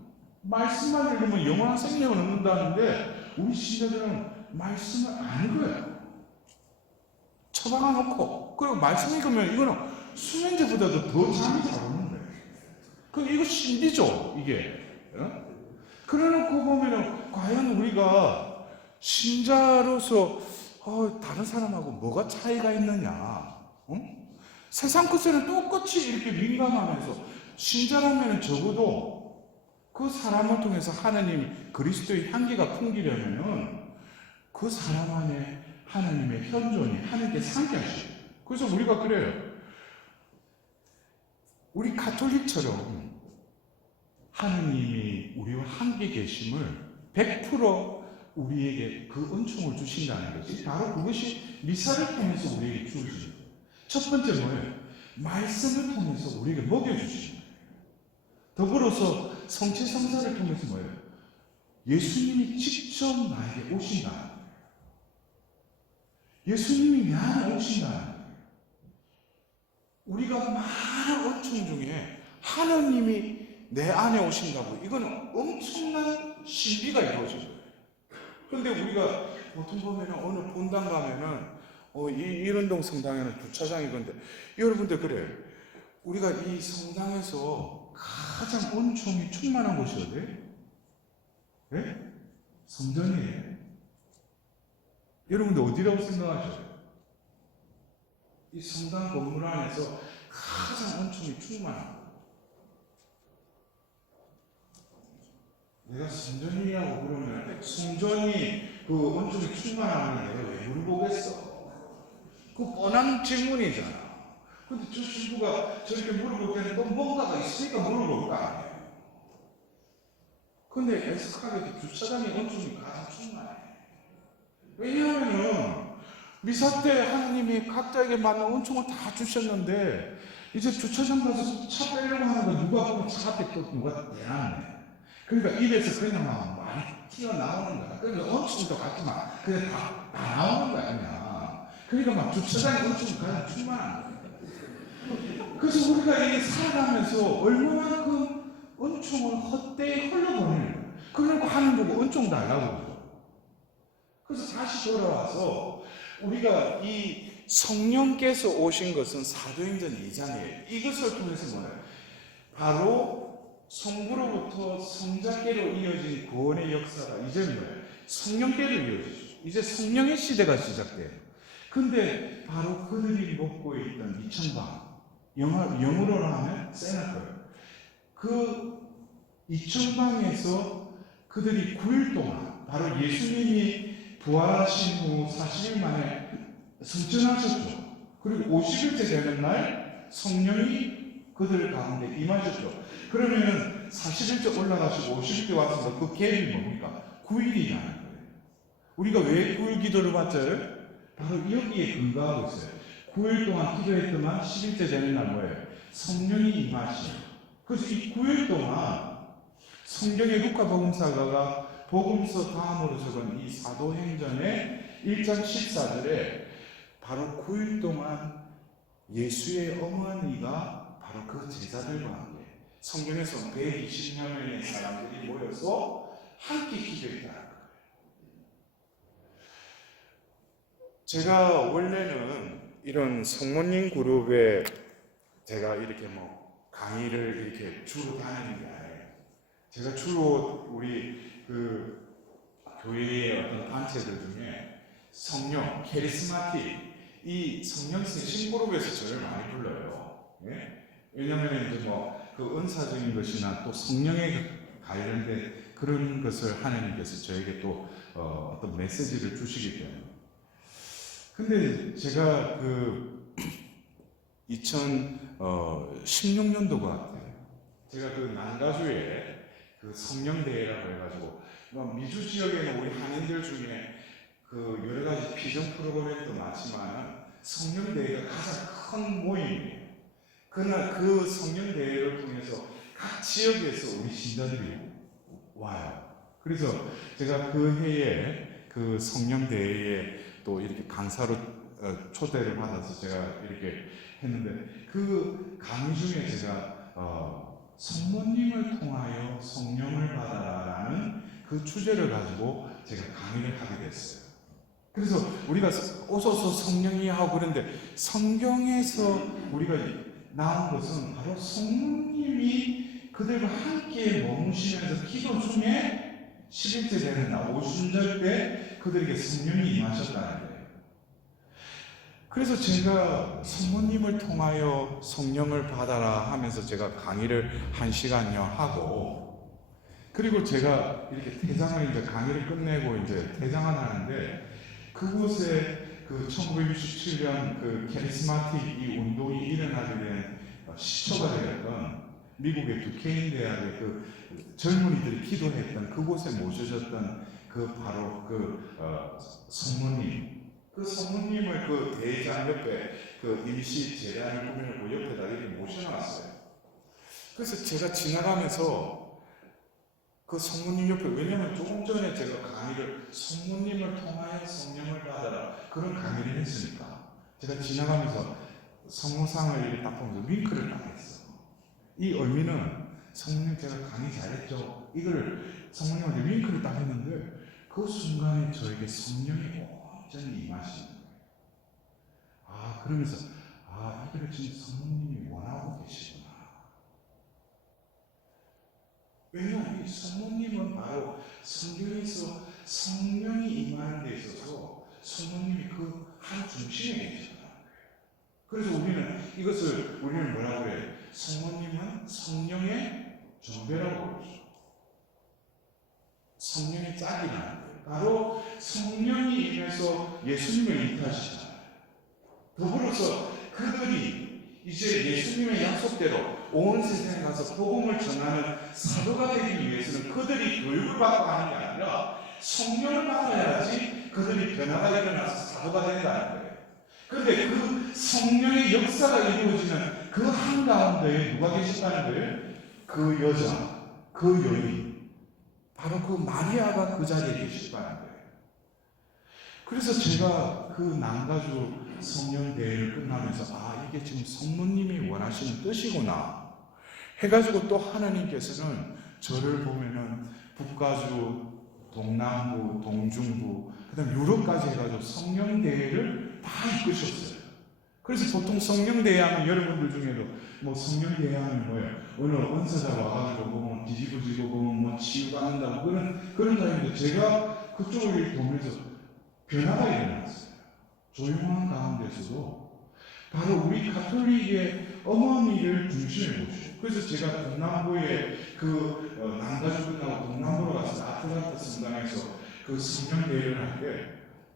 말씀만 읽으면 영원한 생명을 얻는다는데 우리 신자들은 말씀을 안 읽어요. 처박아놓고 그리고 말씀 읽으면 이거는 수면제보다도 더 잠이 잘 오는 거예요. 이거 신비죠 이게. 그러놓고 보면은 과연 우리가 신자로서 다른 사람하고 뭐가 차이가 있느냐? 세상 것에는 똑같이 이렇게 민감하면서 신자라면 적어도 그 사람을 통해서 하나님 그리스도의 향기가 풍기려면은 그 사람 안에 하나님의 현존이 하나님께 함께 하시고. 그래서 우리가 그래요. 우리 가톨릭처럼 하나님이 우리와 함께 계심을 100% 우리에게 그 은총을 주신다는 것이 바로 그것이 미사를 통해서 우리에게 주어지는 거예요. 첫 번째 뭐예요? 말씀을 통해서 우리에게 먹여주시는 거예요. 더불어서 성취성사를 통해서 뭐예요? 예수님이 직접 나에게 오신다는 거예요. 예수님이 내 안에 오신다는 거예요. 우리가 많은 은총 중에 하나님이 내 안에 오신다고 이거는 엄청난 신비가 이루어진 거예요. 그런데 우리가 보통 보면은 어느 본당 가면은 이런동 성당에는 주차장이 건데 여러분들 그래요. 우리가 이 성당에서 가장 은총이 충만한 곳이 어디예요? 네? 성전이에요. 여러분들 어디라고 생각하셔요? 이 성당 건물 안에서 가장 은총이 충만한 곳. 내가 성전이라고 그러면 성전이 그 은총이 충만하면 내가 왜 물어보겠어? 그 뻔한 질문이잖아. 근데 저 친구가 저렇게 물어볼 때는 또 뭔가가 있으니까 물어볼 거 아니에요. 근데 에스카레이트 주차장의 은총이 가장 충만해. 왜냐하면은 미사 때 하나님이 각자에게 맞는 은총을 다 주셨는데 이제 주차장 가서 차 빼려고 하는데 누가 보면 차 앞에 또 누가 내놨네. 그러니까 입에서 그냥 막 많이 튀어나오는 거야. 그러니까 언축도 같지만 그냥 다 나오는 거야 그냥. 그러니까 막 주차장에 언축이 가장 충만한 거야. 그래서 우리가 이게 살아가면서 얼마만큼 은총을 헛되이 흘러보내는 거야. 그러니까 하는 보고 은총 달라고 그러죠. 그래서 다시 돌아와서 우리가 이 성령께서 오신 것은 사도행전 2장이에요. 이것을 통해서 뭐예요? 바로 성부로부터 성자께로 이어진 구원의 역사가 이제 뭐예요? 성령께로 이어지죠. 이제 성령의 시대가 시작돼요. 근데 바로 그들이 먹고 있던 이천방, 영어로 하면 세나클, 그 이천방에서 그들이 9일 동안 바로 예수님이 부활하신 후 40일 만에 승천하셨죠. 그리고 50일째 되는 날 성령이 그들 가운데 임하셨죠. 그러면 40일째 올라가시고 50일째 왔습니다. 그 갭이 뭡니까? 9일이라는 거예요. 우리가 왜 9일 기도를 받죠? 바로 여기에 근거하고 있어요. 9일 동안 기도했더만 10일째 되는 날 뭐예요? 성령이 임하신. 그래서 이 9일 동안 성경의 루카 복음사가가 복음서 다음으로 적은 이 사도행전의 1장 14절에 바로 9일 동안 예수의 어머니가 바로 그 제자들과 함께 성경에서 120여 명의 사람들이 모여서 함께 기도했다는 거예요. 제가 원래는 이런 성모님 그룹에 제가 이렇게 뭐 강의를 이렇게 주로 다니는 게 아니에요. 제가 주로 우리 그 교회의 어떤 단체들 중에 성령, 케리스마틱, 이 성령의 신그룹에서 저를 많이 불러요. 예? 왜냐하면 이제 뭐 그 은사적인 것이나 또 성령에 관련된 그런 것을 하나님께서 저에게 또 어떤 메시지를 주시기 때문에. 근데 제가 그 2016년도 같아요. 제가 그 난가주에 그 성령대회라고 해가지고 미주 지역에는 우리 한인들 중에 그 여러 가지 비전 프로그램도 많지만 성령대회가 가장 큰 모임이에요. 그러나 그 성령대회를 통해서 각 지역에서 우리 신자들이 와요. 그래서 제가 그 해에 그 성령대회에 또 이렇게 강사로 초대를 받아서 제가 이렇게 했는데 그 강의 중에 제가 성모님을 통하여 성령을 받아라라는 그 주제를 가지고 제가 강의를 하게 됐어요. 그래서 우리가 오소서 성령이 하고 그런데 성경에서 우리가 나온 것은 바로 성령님이 그들과 함께 머무시면서 기도 중에 11째 되는 날 오순절 때 그들에게 성령이 임하셨다는 거예요. 그래서 제가 성모님을 통하여 성령을 받아라 하면서 제가 강의를 1시간여 하고, 그리고 제가 이렇게 퇴장을 이제 강의를 끝내고 이제 퇴장을 하는데 그곳에 그 1967년 그 캐리스마틱 이 운동이 일어나게 된 시초가 되었던 미국의 두케인 대학의 그 젊은이들이 기도했던 그곳에 모셔졌던 그 바로 그 성모님, 그 성모님을 그 대회장 옆에 그 임시 재단을 꾸며놓고 옆에다 이렇게 모셔놨어요. 그래서 제가 지나가면서 그 성모님 옆에, 왜냐면 조금 전에 제가 강의를 성모님을 통하여 성령을 받아라 그런 강의를 했으니까 제가 지나가면서 성모상을 이렇게 딱 보면서 윙크를 딱 했어. 이 의미는 성모님 제가 강의 잘했죠. 이걸 성모님한테 윙크를 딱 했는데 그 순간에 저에게 성령이 완전히 임하시는 거예요. 그러면서 이걸 지금 성모님이 원하고 계시구나. 왜냐하면 이 성모님은 바로 성경에서 성령이 임하는 데 있어서 성모님이 그 한 중심에 계시다는 거예요. 그래서 우리는 뭐라고 해요? 성모님은 성령의 정배라고 그러죠. 성령의 짝이라는 거예요. 바로 성령이 임해서 예수님을 잉태하시잖아요. 더불어서 그들이 이제 예수님의 약속대로 온 세상에 가서 복음을 전하는 사도가 되기 위해서는 그들이 교육을 받고 하는 게 아니라 성령을 받아야지 그들이 변화가 일어나서 사도가 된다는 거예요. 그런데 그 성령의 역사가 이루어지는 그 한가운데에 누가 계셨다는 거예요? 그 여자, 그 여인, 바로 그 마리아가 그 자리에 계시다는 거예요. 그래서 제가 그 남가주 성령 대회를 끝나면서 이게 지금 성모님이 원하시는 뜻이구나 해가지고 또 하나님께서는 저를 보면은 북가주, 동남부, 동중부, 그다음 유럽까지 해가지고 성령 대회를 다 이끄셨어요. 그래서 보통 성령 대회하면 여러분들 중에도 뭐 성령 대회하면 뭐예요? 어느 원사자 와가지고 뭐 뒤집어지고 뭐 치유가 한다고 그런 사람인데 제가 그쪽을 보면서 변화가 일어났어요. 조용한 가운데서도 바로 우리 가톨릭의 어머니를 중심에 보시고, 그래서 제가 동남부에 남가주 끝나고 동남부로 가서 아틀란타 성당에서 그 성령 대회를 할 때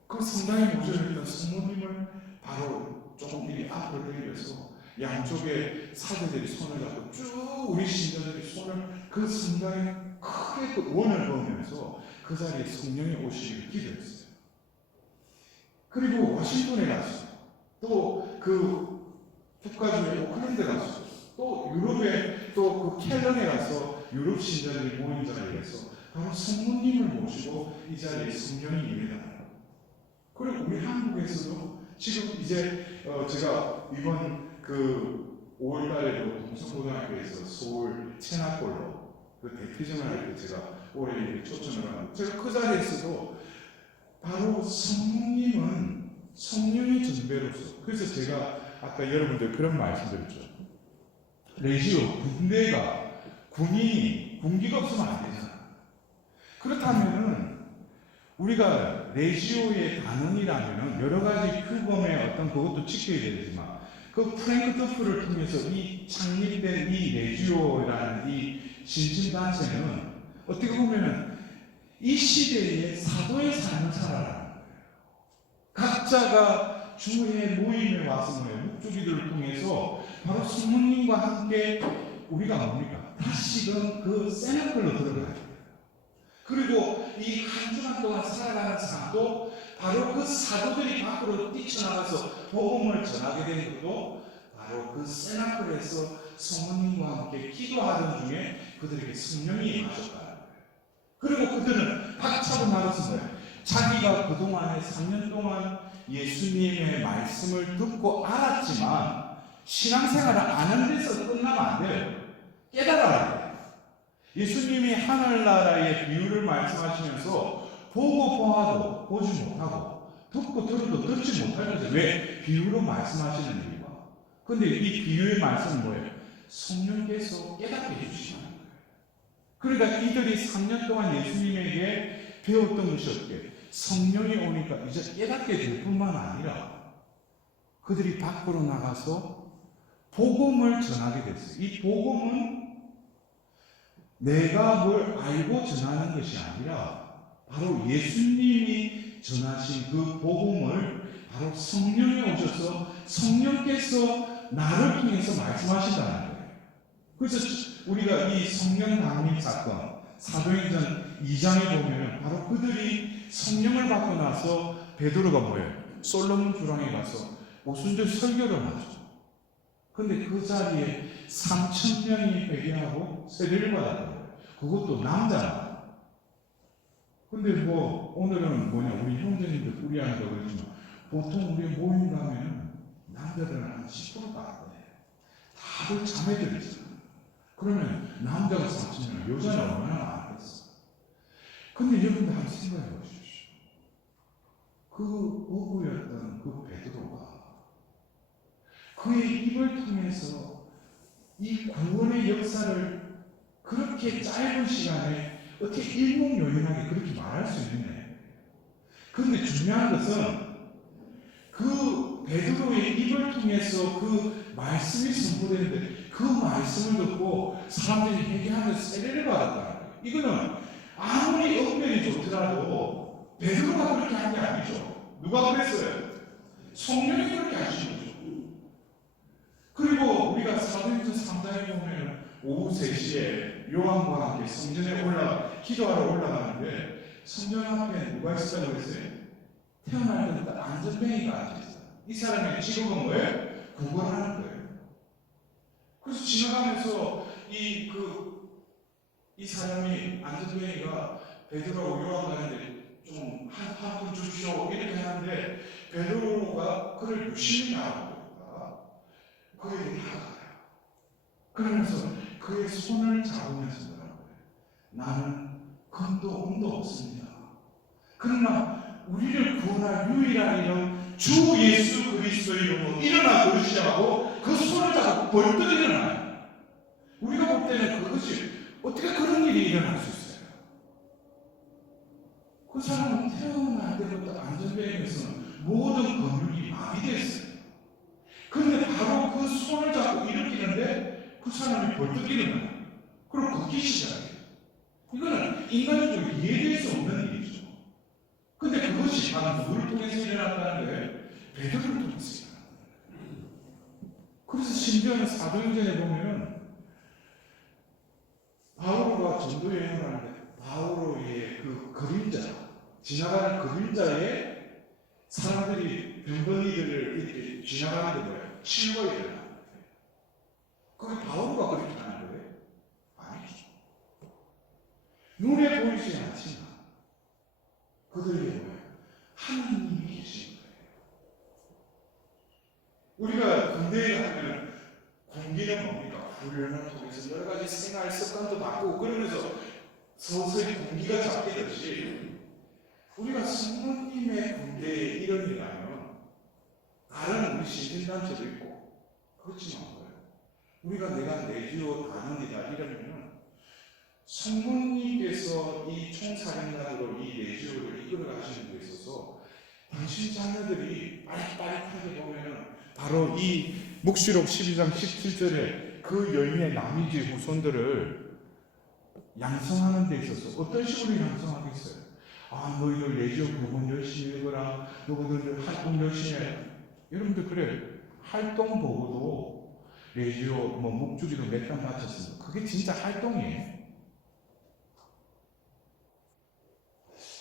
그 성당에 모셔있던 성모님을 바로 조금 이리 앞으로 당겨서 양쪽에 사제들이 손을 잡고 쭉 우리 신자들이 손을 그 성당에 크게 그 원을 그으면서 그 자리에 성령이 오시기를 기도했어요. 그리고 워싱턴에 갔어요. 또 그 북가주의 오클랜드 갔어요. 또 유럽에 또 그 켈런에 가서 유럽 신자들이 모인 자리에서 바로 성모님을 모시고 이 자리에 성령이 임해다. 그리고 우리 한국에서도 지금 이제 제가 이번 5월달에도 동성고등학교에서 서울 체납골로 그 대피점을 할 때 제가 올해 초청을 하고 제가 그 자리에서도 바로 성령님은 성령의 전배로서, 그래서 제가 아까 여러분들 그런 말씀드렸죠. 레지오 군기가 없으면 안 되잖아. 그렇다면은 우리가 레지오의 단원이라면은 여러 가지 규범의 어떤 그것도 지켜야 되지만 그 프랭크 더프를 통해서 이 창립된 이 레지오라는 이 신진단체는 어떻게 보면은 이 시대의 사도의 삶을 살아라는 거예요. 각자가 주의 모임에 와서 묵주기들을 통해서 바로 성모님과 함께 우리가 뭡니까? 다시금 그 세너클로 들어가야 돼요. 그리고 이 한 주간 동안 살아가는 삶도 바로 그 사도들이 밖으로 뛰쳐나가서 복음을 전하게 된 것도 바로 그 세나클에서 성모님과 함께 기도하던 중에 그들에게 성령이 임하셨다는 거예요. 그리고 그들은 박차고 나가서 뭐예요? 자기가 그동안에 3년 동안 예수님의 말씀을 듣고 알았지만 신앙생활을 아는 데서 끝나면 안 돼요. 깨달아야 돼요. 예수님이 하늘나라의 비유를 말씀하시면서 보고 보아도 보지 못하고 듣고 들어도 듣지 못할 것을 왜 비유로 말씀하시는 이유가? 근데 이 비유의 말씀은 뭐예요? 성령께서 깨닫게 해주시는 거예요. 그러니까 이들이 3년 동안 예수님에게 배웠던 것이 어떻게? 성령이 오니까 이제 깨닫게 될 뿐만 아니라 그들이 밖으로 나가서 복음을 전하게 됐어요. 이 복음은 내가 뭘 알고 전하는 것이 아니라 바로 예수님이 전하신 그 복음을 바로 성령이 오셔서 성령께서 나를 통해서 말씀하신다는 거예요. 그래서 우리가 이 성령 강림 사건 사도행전 2장에 보면 바로 그들이 성령을 받고 나서 베드로가 뭐예요? 솔로몬 주랑에 가서 오순절 설교를 하죠. 근데 그 자리에 3,000명이 회개하고 세례를 받았던 거예요. 그것도 남자라. 근데 오늘은 우리 형제님들 우리하는 거 그러지만 보통 우리 모임 가면 남자들은 한 10%가 안 돼. 다들 자매들이잖아. 그러면 남자가 3,000명, 여자는 얼마나 많겠어. 근데 여러분들 한번 생각해 보십시오. 그 어부였던 그 베드로가 그의 입을 통해서 이 구원의 역사를 그렇게 짧은 시간에 어떻게 일목요연하게 그렇게 말할 수 있느냐. 그런데 중요한 것은 그 베드로의 입을 통해서 그 말씀이 선포되는데 그 말씀을 듣고 사람들이 회개하면서 세례를 받았다는 거예요. 이거는 아무리 언변이 좋더라도 베드로가 그렇게 한 게 아니죠. 누가 그랬어요? 성령이 그렇게 하신 거죠. 그리고 우리가 사도행전 3장에 보면 오후 3시에 요한과 함께 성전에 기도하러 올라가는데 성전 앞에 누가 있었다고 그랬어요? 태어날 때부터 안전뱅이가 앉아있어요. 이 사람의 직업은 뭐예요? 구걸하는 거예요. 그래서 지나가면서 이 사람이 안전뱅이가 베드로하고 요한 가는데 좀 한 푼 주십시오 이렇게 하는데 베드로가 그를 유심히 알아보니까 그에게 다가가요. 그러면서 그의 손을 잡으면서 뭐라고 해요? 나는 금도 은도 없습니다. 그러나 우리를 구원할 유일한 이름 주 예수 그리스도의 이름으로 일어나 걸으시라고 그 손을 잡고 벌떡 일어나요. 우리가 볼 때는 그것이 어떻게 그런 일이 일어날 수 있어요? 그 사람은 태어날 때부터 안전뱅이에서는 모든 근육이 마비됐어요. 그런데 바로 그 손을 잡고 일으키는데 그 사람이 벌떡 일어나요. 그리고 걷기 시작해요. 이거는 인간적으로 이해될 수 없는 일이죠. 근데 그것이 바로 누구를 통해서 일어났다는 거예요? 베드로를 통해서 일어났다는 거예요. 그래서 심지어는 사도행전에 보면은 바오로가 전도 여행을 하는데 바오로의 그 그림자, 지나가는 그림자에 사람들이 병거리들을 이렇게 지나가는데 뭐예요? 치유가 일어나는 거예요. 그게 바오로가 그렇게 하는 거예요? 아니죠. 눈에 보이지 않지만 그들에게 뭐예요? 하나님이 계신 거예요. 우리가 군대에 가면 군기는 뭡니까? 훈련을 통해서 여러 가지 생활 습관도 바꾸고 그러면서 서서히 군기가 잡히듯이 우리가 성모님의 군대에 일원이라면 다른 우리 신진단체도 있고 그렇지만 뭐예요? 우리가 내가 내주요 단원이다 이러면은 성모님께서 이 총사령관으로 이 내주요를 이끌어 가시는 데 있어서 당신 자녀들이 빠릿빠릿하게 보면은 바로 이 묵시록 12장 17절에 그 여인의 남이지 후손들을 양성하는 데 있어서 어떤 식으로 양성하겠어요? 아, 너희들 내지어 부분 열심히 해거라. 너희들 활동 열심히 해. 여러분들 그래. 활동 보고도 내지어 뭐 목주기도 몇 단 바쳤습니다. 그게 진짜 활동이에요.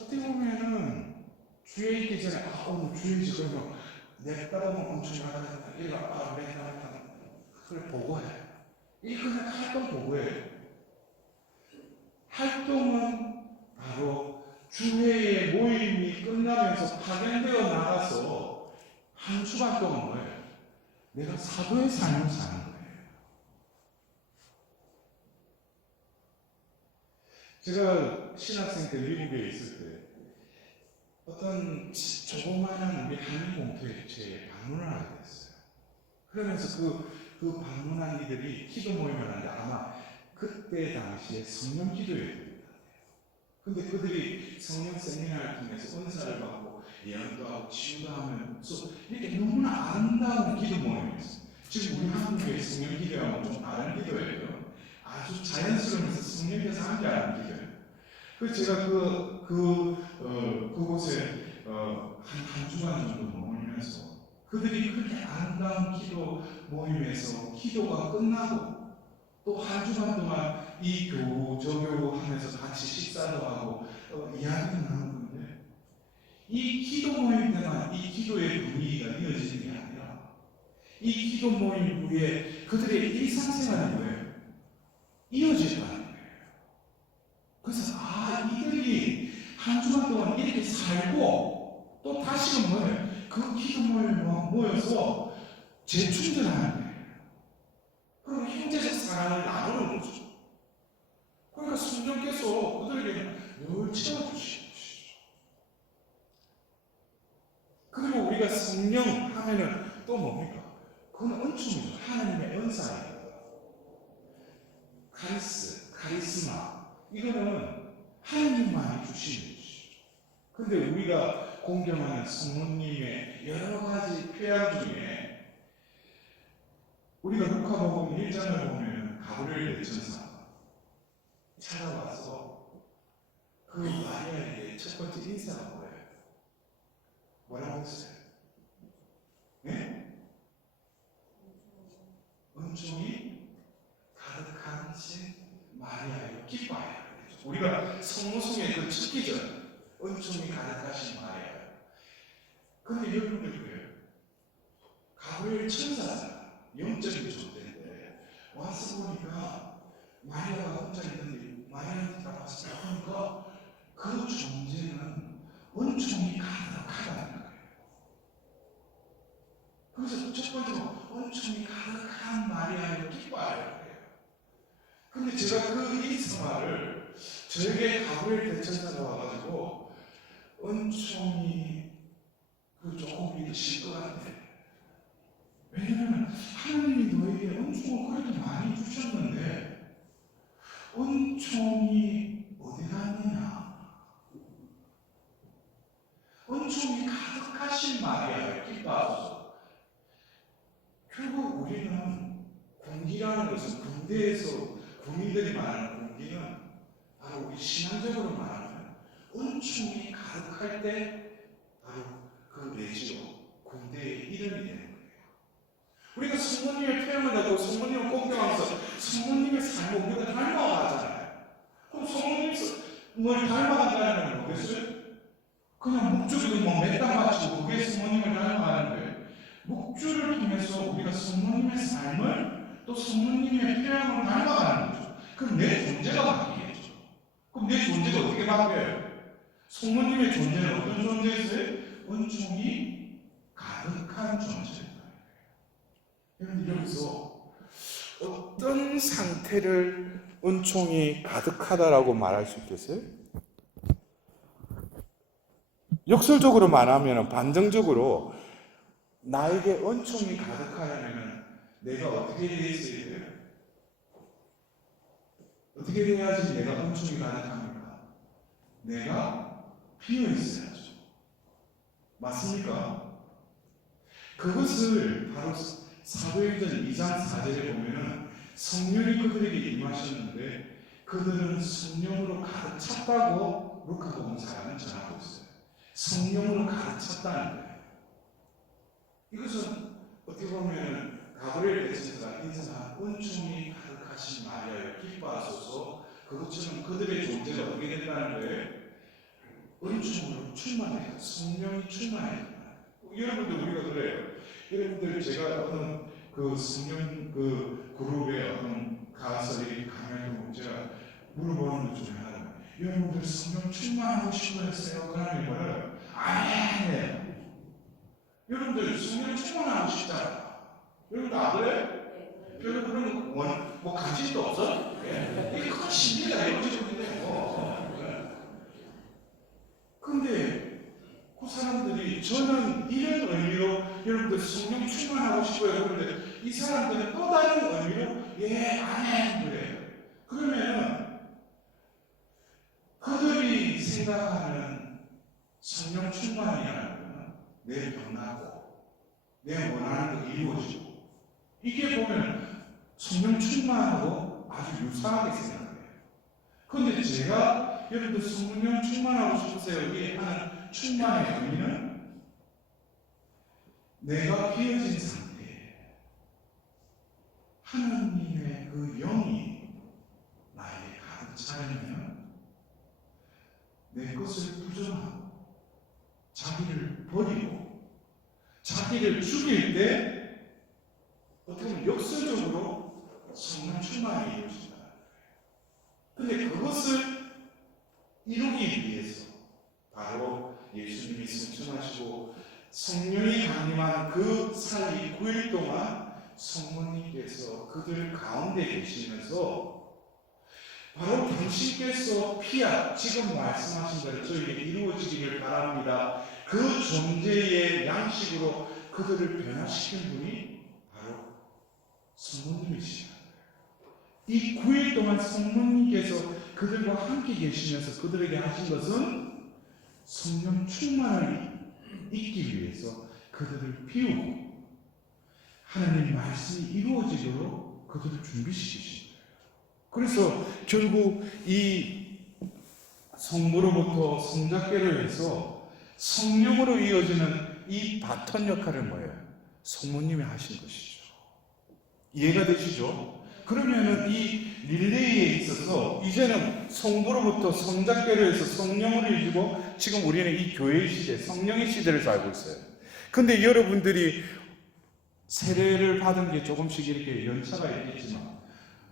어떻게 보면은 주에 있기 전에 오늘 주일이지 그러면 내 따라오면 엄청 나가다 얘가 몇 그걸 보고해. 이게 그냥 활동 보고예요. 활동은 바로 주회의 모임이 끝나면서 파견되어 나가서 한 주간 동안 뭐예요? 내가 사도의 삶을 사는 거예요. 제가 신학생 때 미국에 있을 때 어떤 조그마한 우리 한인공동체에 방문을 하게 됐어요. 그러면서 그 방문한 이들이 기도 모임을 하는데 아마 그때 당시에 성령 기도회입니다. 근데 그들이 성령 세미나를 통해서 은사를 받고 예언도 하고 치유도 하면서 이렇게 너무나 아름다운 기도 모임이었어요. 지금 우리 한국의 성령 기도하고 좀 다른 기도예요. 아주 자연스러우면서 성령께서 함께하는 기도예요. 그래서 제가 그곳에 한 주간 정도 머물면서 그들이 그렇게 아름다운 기도 모임에서 기도가 끝나고 또 한 주간 동안 이 교우 저 교우 하면서 같이 식사도 하고 이야기도 나누는데 이 기도 모임 때만 이 기도의 분위기가 이어지는 게 아니라 이 기도 모임 후에 그들의 일상생활이 뭐예요? 이어진다는 거예요. 그래서 이들이 한 주간 동안 이렇게 살고 또 다시금 뭐예요? 그 기도 모임에 모여서 재충전하는 거예요. 그리고 형제적 사랑을 나누는 거죠. 그러니까 성령께서 그들에게 늘 채워주시는 것이죠. 그리고 우리가 성령 하면은 또 뭡니까? 그건 은총이죠. 하나님의 은사예요. 카리스마. 이거는 하나님만이 주시는 것이죠. 근데 우리가 공경하는 성령님의 여러 가지 표현 중에 우리가 루카복음 1장을 보면 가브리엘 대천사 찾아와서 그 마리아에게 첫 번째 인사가 뭐예요? 뭐라고 했어요? 네? 은총이 가득한 신 마리아여 기뻐하여. 우리가 성모성의 그 첫 기절 은총이 가득하신 마리아요. 근데 여러분들 그래요. 가브리엘 천사잖아. 영적인 존재인데 와서 보니까 마리아가 혼자 있는데 마리아한테 봤을 때 그러니까 그 존재는 은총이 가득하다는 거예요. 그래서 첫 번째로 은총이 가득한 마리아를 기뻐하려고 해요. 근데 제가 그 일성화를 저에게 가브리엘 대천사가 와가지고 은총이 조금 믿으실 것 같아. 왜냐면 하나님이 너에게 은총을 그래도 많이 주셨는데 은총이 어디 갔느냐? 은총이 가득하신 마리아를 기뻐하소서. 결국 우리는 군기라는 것은 군대에서 군인들이 말하는 군기는 바로 우리 신앙적으로 말하면 은총이 가득할 때 바로 그 레지오 군대의 이름이 되는 거예요. 우리가 성모님의 태양을 받고 성모님을 공경하면서 성모님의 삶을 우리가 닮아가잖아요. 그럼 성모님을 닮아간다는 건 뭐겠어요? 그냥 묵주를 몇단 맞추고 그게 성모님을 닮아가는 거예요. 묵주를 통해서 우리가 성모님의 삶을 또 성모님의 태양을 닮아가는 거죠. 그럼 내 존재가 바뀌겠죠. 그럼 내 존재가 어떻게 바뀌어요? 성모님의 존재는 어떤 존재였어요? 은총이 가득한 존재입니다. 여러분, 여기서 어떤 상태를 은총이 가득하다라고 말할 수 있겠어요? 역설적으로 말하면 반정적으로 나에게 은총이 가득하려면 내가 어떻게 되어야 돼요? 어떻게 돼야지 내가 은총이 가득합니까? 내가 비어 있어야죠. 맞습니까? 그것을 바로 사도행전 2장 4절에 보면은 성령이 그들에게 임하셨는데 그들은 성령으로 가득 찼다고 루카복음 4장은 전하고 있어요. 성령으로 가득 찼다는 거예요. 이것은 어떻게 보면 가브리엘 대천사가 인사한 은총이 가득하신 마리아여 기뻐하소서, 그것처럼 그들의 존재가 어떻게 된다는 거예요? 은총으로 충만해요. 성령이 충만해요. 여러분들 우리가 그래요. 여러분들 제가 어떤 그 성령 그 그룹의 어떤 가설이 강의를 제가 물어보는 것 중에 하나가 여러분들 성령 충만하고 싶어 했어요? 그러면 뭐를 아니에요. 여러분들 성령 충만하고 싶잖아. 여러분들 안 그래? 별로 그런 뭐 관심도 없어? 이게 큰 신비다 여러분들. 근데 그 사람들이 저는 이런 의미로 여러분들 성령 충만하고 싶어요. 그런데 이 사람들은 또 다른 의미로 아멘 그래요. 그러면 그들이 생각하는 성령 충만이라는 것은 내 변하고 내 원하는 거 이루어지고 이게 보면 성령 충만하고 아주 유사하게 생각해요. 그런데 제가 여러분들 성령 충만하고 싶으세요? 이게 하는 충만의 의미는 내가 비어진 상태에 하나님의 그 영이 나에게 가득 차려면 내 것을 부정하고 자기를 버리고 자기를 죽일 때 어떻게 보면 역설적으로 성령 충만이 이루어진다. 그런데 그것을 이루기 위해서 바로 예수님이 승천하시고 성령이 강림한 그 사이 9일 동안 성모님께서 그들 가운데 계시면서 바로 당신께서 지금 말씀하신 대로 저에게 이루어지기를 바랍니다. 그 존재의 양식으로 그들을 변화시킨 분이 바로 성모님이시다. 이 9일 동안 성모님께서 그들과 함께 계시면서 그들에게 하신 것은 성령 충만을 잊기 위해서 그들을 비우고 하나님의 말씀이 이루어지도록 그들을 준비시키신 거예요. 그래서 결국 이 성부로부터 성자께로 해서 성령으로 이어지는 이 바톤 역할을 뭐예요? 성모님이 하신 것이죠. 이해가 되시죠? 그러면은 이 릴레이에 있어서 이제는 성부로부터 성자께로 해서 성령으로 이루고 지금 우리는 이 교회의 시대, 성령의 시대를 살고 있어요. 근데 여러분들이 세례를 받은 게 조금씩 이렇게 연차가 있겠지만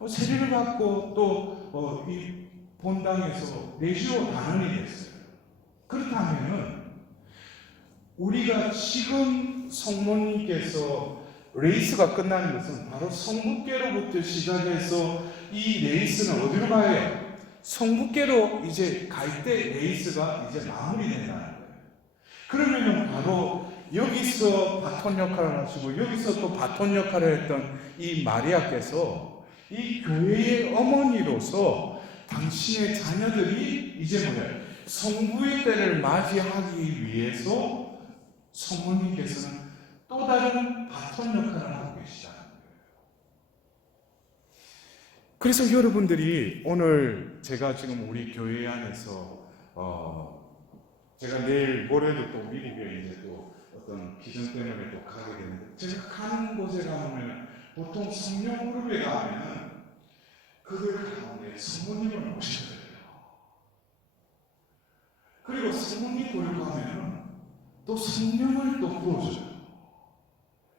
세례를 받고 또 이 본당에서 레지오 단원이 됐어요. 그렇다면은 우리가 지금 성모님께서 레이스가 끝나는 것은 바로 성부께로부터 시작해서 이 레이스는 어디로 가요? 성부께로 이제 갈 때 레이스가 이제 마무리된다는 거예요. 그러면은 바로 여기서 바톤 역할을 하시고 여기서 또 바톤 역할을 했던 이 마리아께서 이 교회의 어머니로서 당신의 자녀들이 이제 뭐냐 성부의 때를 맞이하기 위해서 성모님께서는 또 다른 바톤 역할을 하고 계시다는 거예요. 그래서 여러분들이 오늘 제가 지금 우리 교회 안에서 제가 내일 모레도 또 미국에 이제 또 어떤 기전 때문에 또 가게 되는데 제가 가는 곳에 가면 보통 성령 그룹에 가면은 그들 가운데 성모님을 모셔야 돼요. 그리고 성모님 그룹 가면은 또 성령을 또 부어줘요.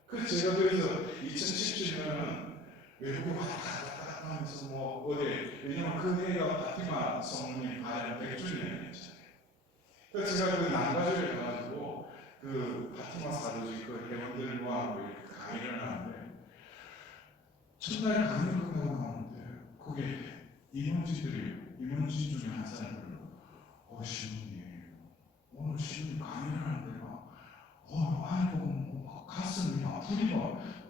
그래서 제가 그래서 2017년은 외국에 왔다 갔다 하면서 뭐 어디 왜냐면 그 해가 파티마 성모님 가장 100주년이었잖아요. 그래서 제가 그 난가주에 가가지고 그 파티마 사도직 그 회원들과 강의를 하는데 첫날 강의를 끝나고 나오는데 거기에 임원진 중에 한 사람이 신부님 오늘 신부님 강의를 하는데 아니 보고 가슴이 아프니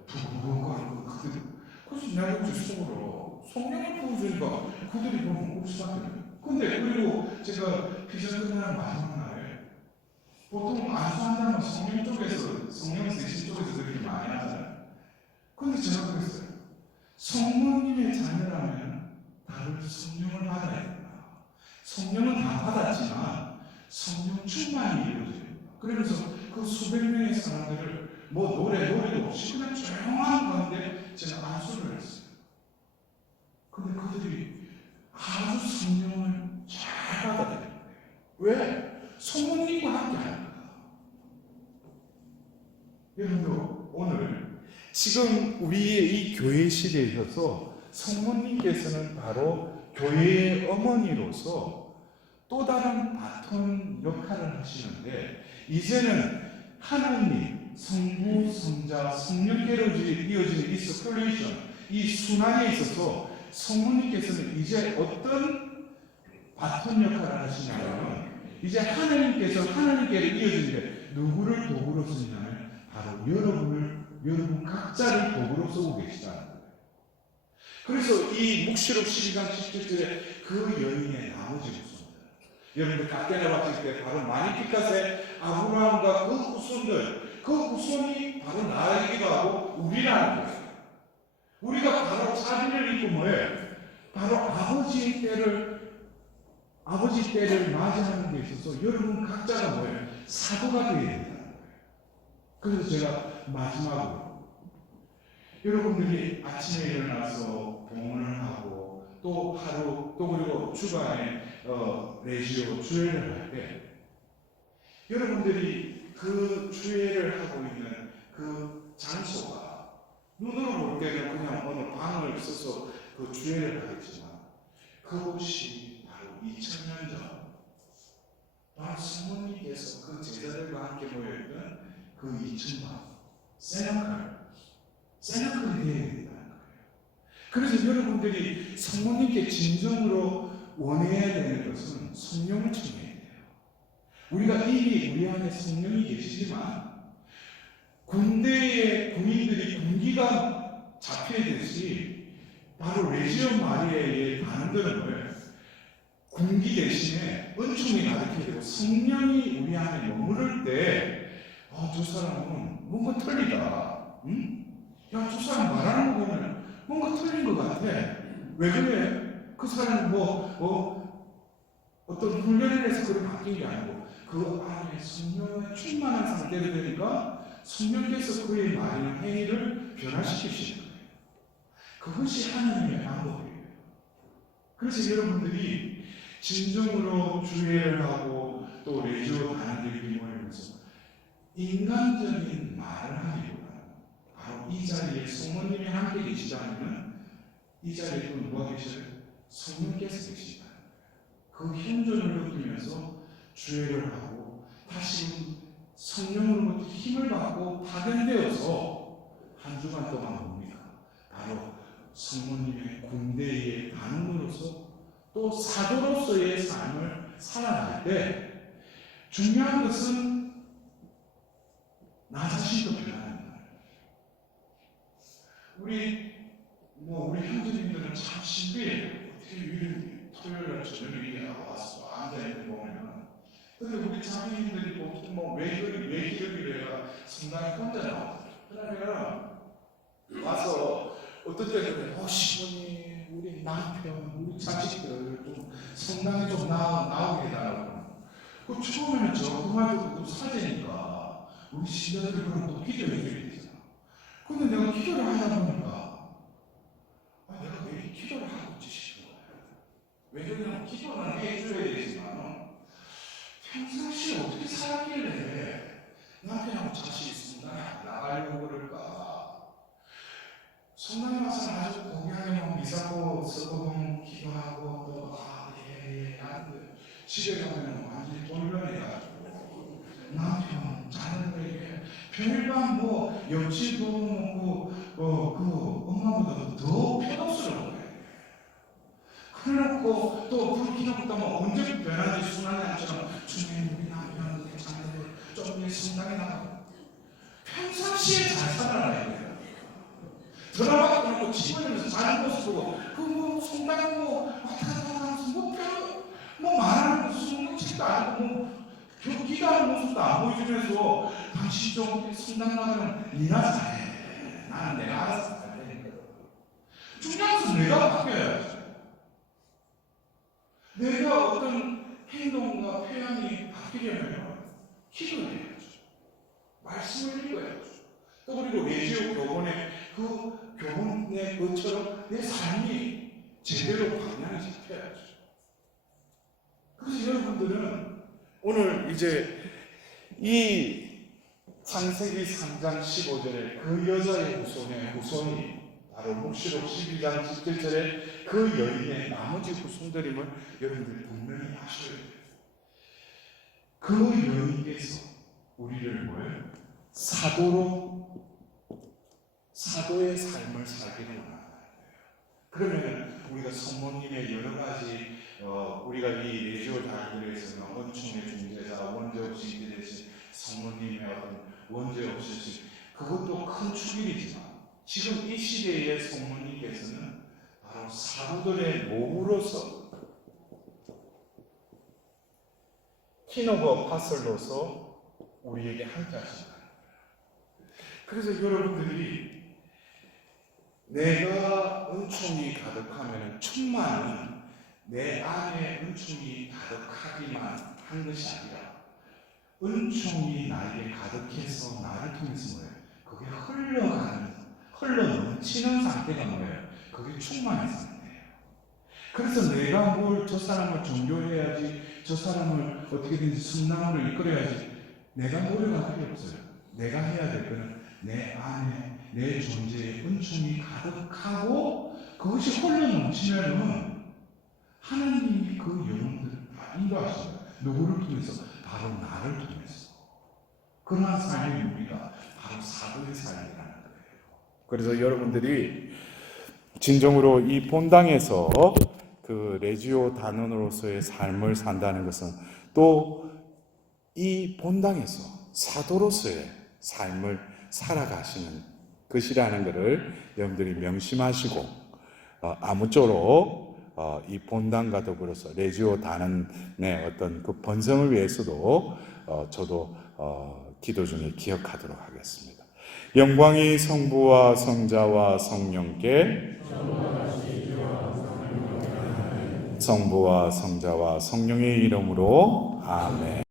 부부부부 그때 그래서 내가 혹시 속으로 성령을 부어주니까 그들이 보면 옥수수한테 근데 그리고 제가 비전 끝나는 마지막 날에 보통 안수한다면 성령 쪽에서 성령 대신 쪽에서 그렇게 많이 하잖아요. 근데 제가 그랬어요. 성모님의 자녀라면 다들 성령을 받아야 된다. 성령은 다 받았지만 성령 충만이 이루어져요. 그러면서 그 수백 명의 사람들을 뭐 노래도 없이 그냥 조용한 가운데 제가 안수를 했어요. 근데 그들이 아주 성령을 잘 받아들여요. 왜? 성모님과 함께 하니까. 여러분도 오늘 지금 우리의 이 교회실에 있어서 성모님께서는 바로 교회의 어머니로서 또 다른 바톤 역할을 하시는데 이제는 하나님, 성부, 성자, 성령께로 이어지는 이 서큘레이션, 이 순환에 있어서 성모님께서는 이제 어떤 바톤 역할을 하시냐면 이제 하나님께서 하나님께로 이어지는데 누구를 도구로 쓰냐면 바로 여러분 각자를 도구로 쓰고 계시다는 거예요. 그래서 이 묵시록 12장 17절에 그 여인의 나머지 후손들 여러분들 갓데나 봤을 때 바로 마니피카세 아브라함과 그 후손들 그 후손이 바로 나이기도 하고 우리라는 거예요. 우리가 바로 자리를 입고 뭐예요? 바로 아버지 때를 맞이하는 데 있어서 여러분 각자가 뭐예요? 사도가 되어야 된다는 거예요. 그래서 제가 마지막으로 여러분들이 아침에 일어나서 봉헌을 하고 또 하루 또 그리고 주간에 레지오 주회를 할 때 여러분들이 그 주회를 하고 있는 그 장소가 눈으로 볼 때는 그냥 어느 방을 써서 그 주회를 하겠지만 그곳이 바로 2000년 전 바로 성모님께서 그 제자들과 함께 모여있던 그 2000방 세나클이 되어야 된다는 거예요. 그래서 여러분들이 성모님께 진정으로 원해야 되는 것은 성령을 청해야 돼요. 우리가 이미 우리 안에 성령이 계시지만 군대의 군인들이 군기가 잡히듯이 바로 레지온 마리아의 반응들은 뭐예요? 군기 대신에 은총이 가득해야 되고 성령이 우리 안에 머무를 때 저 사람은 뭔가 틀리다. 응? 야, 저 사람 말하는 거 보면 뭔가 틀린 것 같아. 왜 그래? 그 사람은 어떤 훈련을 해서 그렇게 바뀐 게 아니고 그 안에 성령의 충만한 상태가 되니까 성령께서 그의 말이나 행위를 변화시키시는 거예요. 그것이 하나님의 방법이에요. 그래서 여러분들이 진정으로 주의를 하고 또 레지오 단원들이 모이면서 인간적인 말을 하기보다는 바로 이 자리에 성모님이 함께 계시다면 이 자리에 또 누가 계셔요? 성령께서 계시다. 그 현존을 느끼면서 주회를 하고 다시 성령으로부터 힘을 받고 파견되어서 한 주간 동안 뭡니까? 바로 성모님의 군대의 반응으로서 또 사도로서의 삶을 살아갈 때 중요한 것은 나 자신도 변하는 거예요. 우리 형제님들은 참 신비해요. 어떻게 토요일날 저녁에 이게 와서 앉아있는 거 보면, 근데 우리 자매님들이 보통 외기력이래가 성당에 혼자 나오잖아요. 그러면 와서 어떨 때는 시부모님, 우리 남편, 우리 자식들 좀 성당에 좀 나오게 해달라고. 그 처음에는 그 말 듣고 사제니까 우리 신자들이 그럼 또 기도해 줘야 되잖아. 근데 내가 기도를 하다 보니까 내가 왜 기도를 하고 있지 싶은 거야. 왜냐면 기도는 해줘야 되지만 평상시에 어떻게 살았길래 남편하고 자식이 성당에 안 나가려고 그럴까. 성당에 와서 아주 고귀하게 미사고 서고동 기도하고 또 하는데 집에 가면 완전히 돌변해가지고 남편 자녀들에게 별반 옆집도 그 엄마보다 더 표독스러운 거예요. 그래놓고 또 불 켜놓고 언제 변하는지 순환이처럼 주님 우리 남편 우리 자녀들 좀 성당에 나가고 평상시에 잘 살아라야 돼요. 드라마 보고 집안에서 자는 모습 보고 성당에 왔다 갔다 하면서 말하는 무슨 책도 아니고 기도하는 모습도 안 보여주면서 당신 좀 성당 나가면 니나 잘해. 나는 내가 알아서 잘해. 중요한 것은 내가 바뀌어야지. 내가 어떤 행동과 표현이 바뀌려면 기도해야죠. 말씀을 읽어야죠. 또 그리고 레지오 교본의 교본의 것처럼 내 삶이 제대로 방향이 잡혀야죠. 그래서 여러분들은 오늘 이제 이 창세기 3장 15절에 그 여자의 후손이 바로 묵시록 12장 17절에 그 여인의 나머지 후손들임을 여러분들이 분명히 아셔야 돼요. 그 여인께서 우리를 사도의 삶을 살기를 원한다. 그러면 우리가 성모님의 여러 가지 우리가 이 레지오 다니엘에서는 원충의 중재자, 원죄 없이 인대되신 성모님의 어떤 원죄 없으신 그것도 큰 축일이지만 지금 이 시대의 성모님께서는 바로 사도들의 모후로서 키노버 파설로서 우리에게 함께 하신다. 그래서 여러분들이 내가 은총이 가득하면 충만은 내 안에 은총이 가득하기만 한 것이 아니라 은총이 나에게 가득해서 나를 통해서 그게 흘러 넘치는 상태가 그게 충만한 상태예요. 그래서 내가 저 사람을 종교해야지, 저 사람을 어떻게든지 성당으로 이끌어야지 내가 노력할 필요 없어요. 내가 해야 될 것은 내 안에 내 존재에 은총이 가득하고 그것이 흘러 넘치면은 하나님이 그 영혼들을 다 인도하시는 누구를 통해서? 바로 나를 통해서. 그러한 삶이 우리가 바로 사도의 삶이라는 거예요. 그래서 여러분들이 진정으로 이 본당에서 그 레지오 단원으로서의 삶을 산다는 것은 또 이 본당에서 사도로서의 삶을 살아가시는 것이라는 것을 여러분들이 명심하시고 아무쪼록 이 본당과 더불어서 레지오 단원의 어떤 그 번성을 위해서도 저도 기도 중에 기억하도록 하겠습니다. 영광이 성부와 성자와 성령께 성부와 성자와 성령의 이름으로 아멘.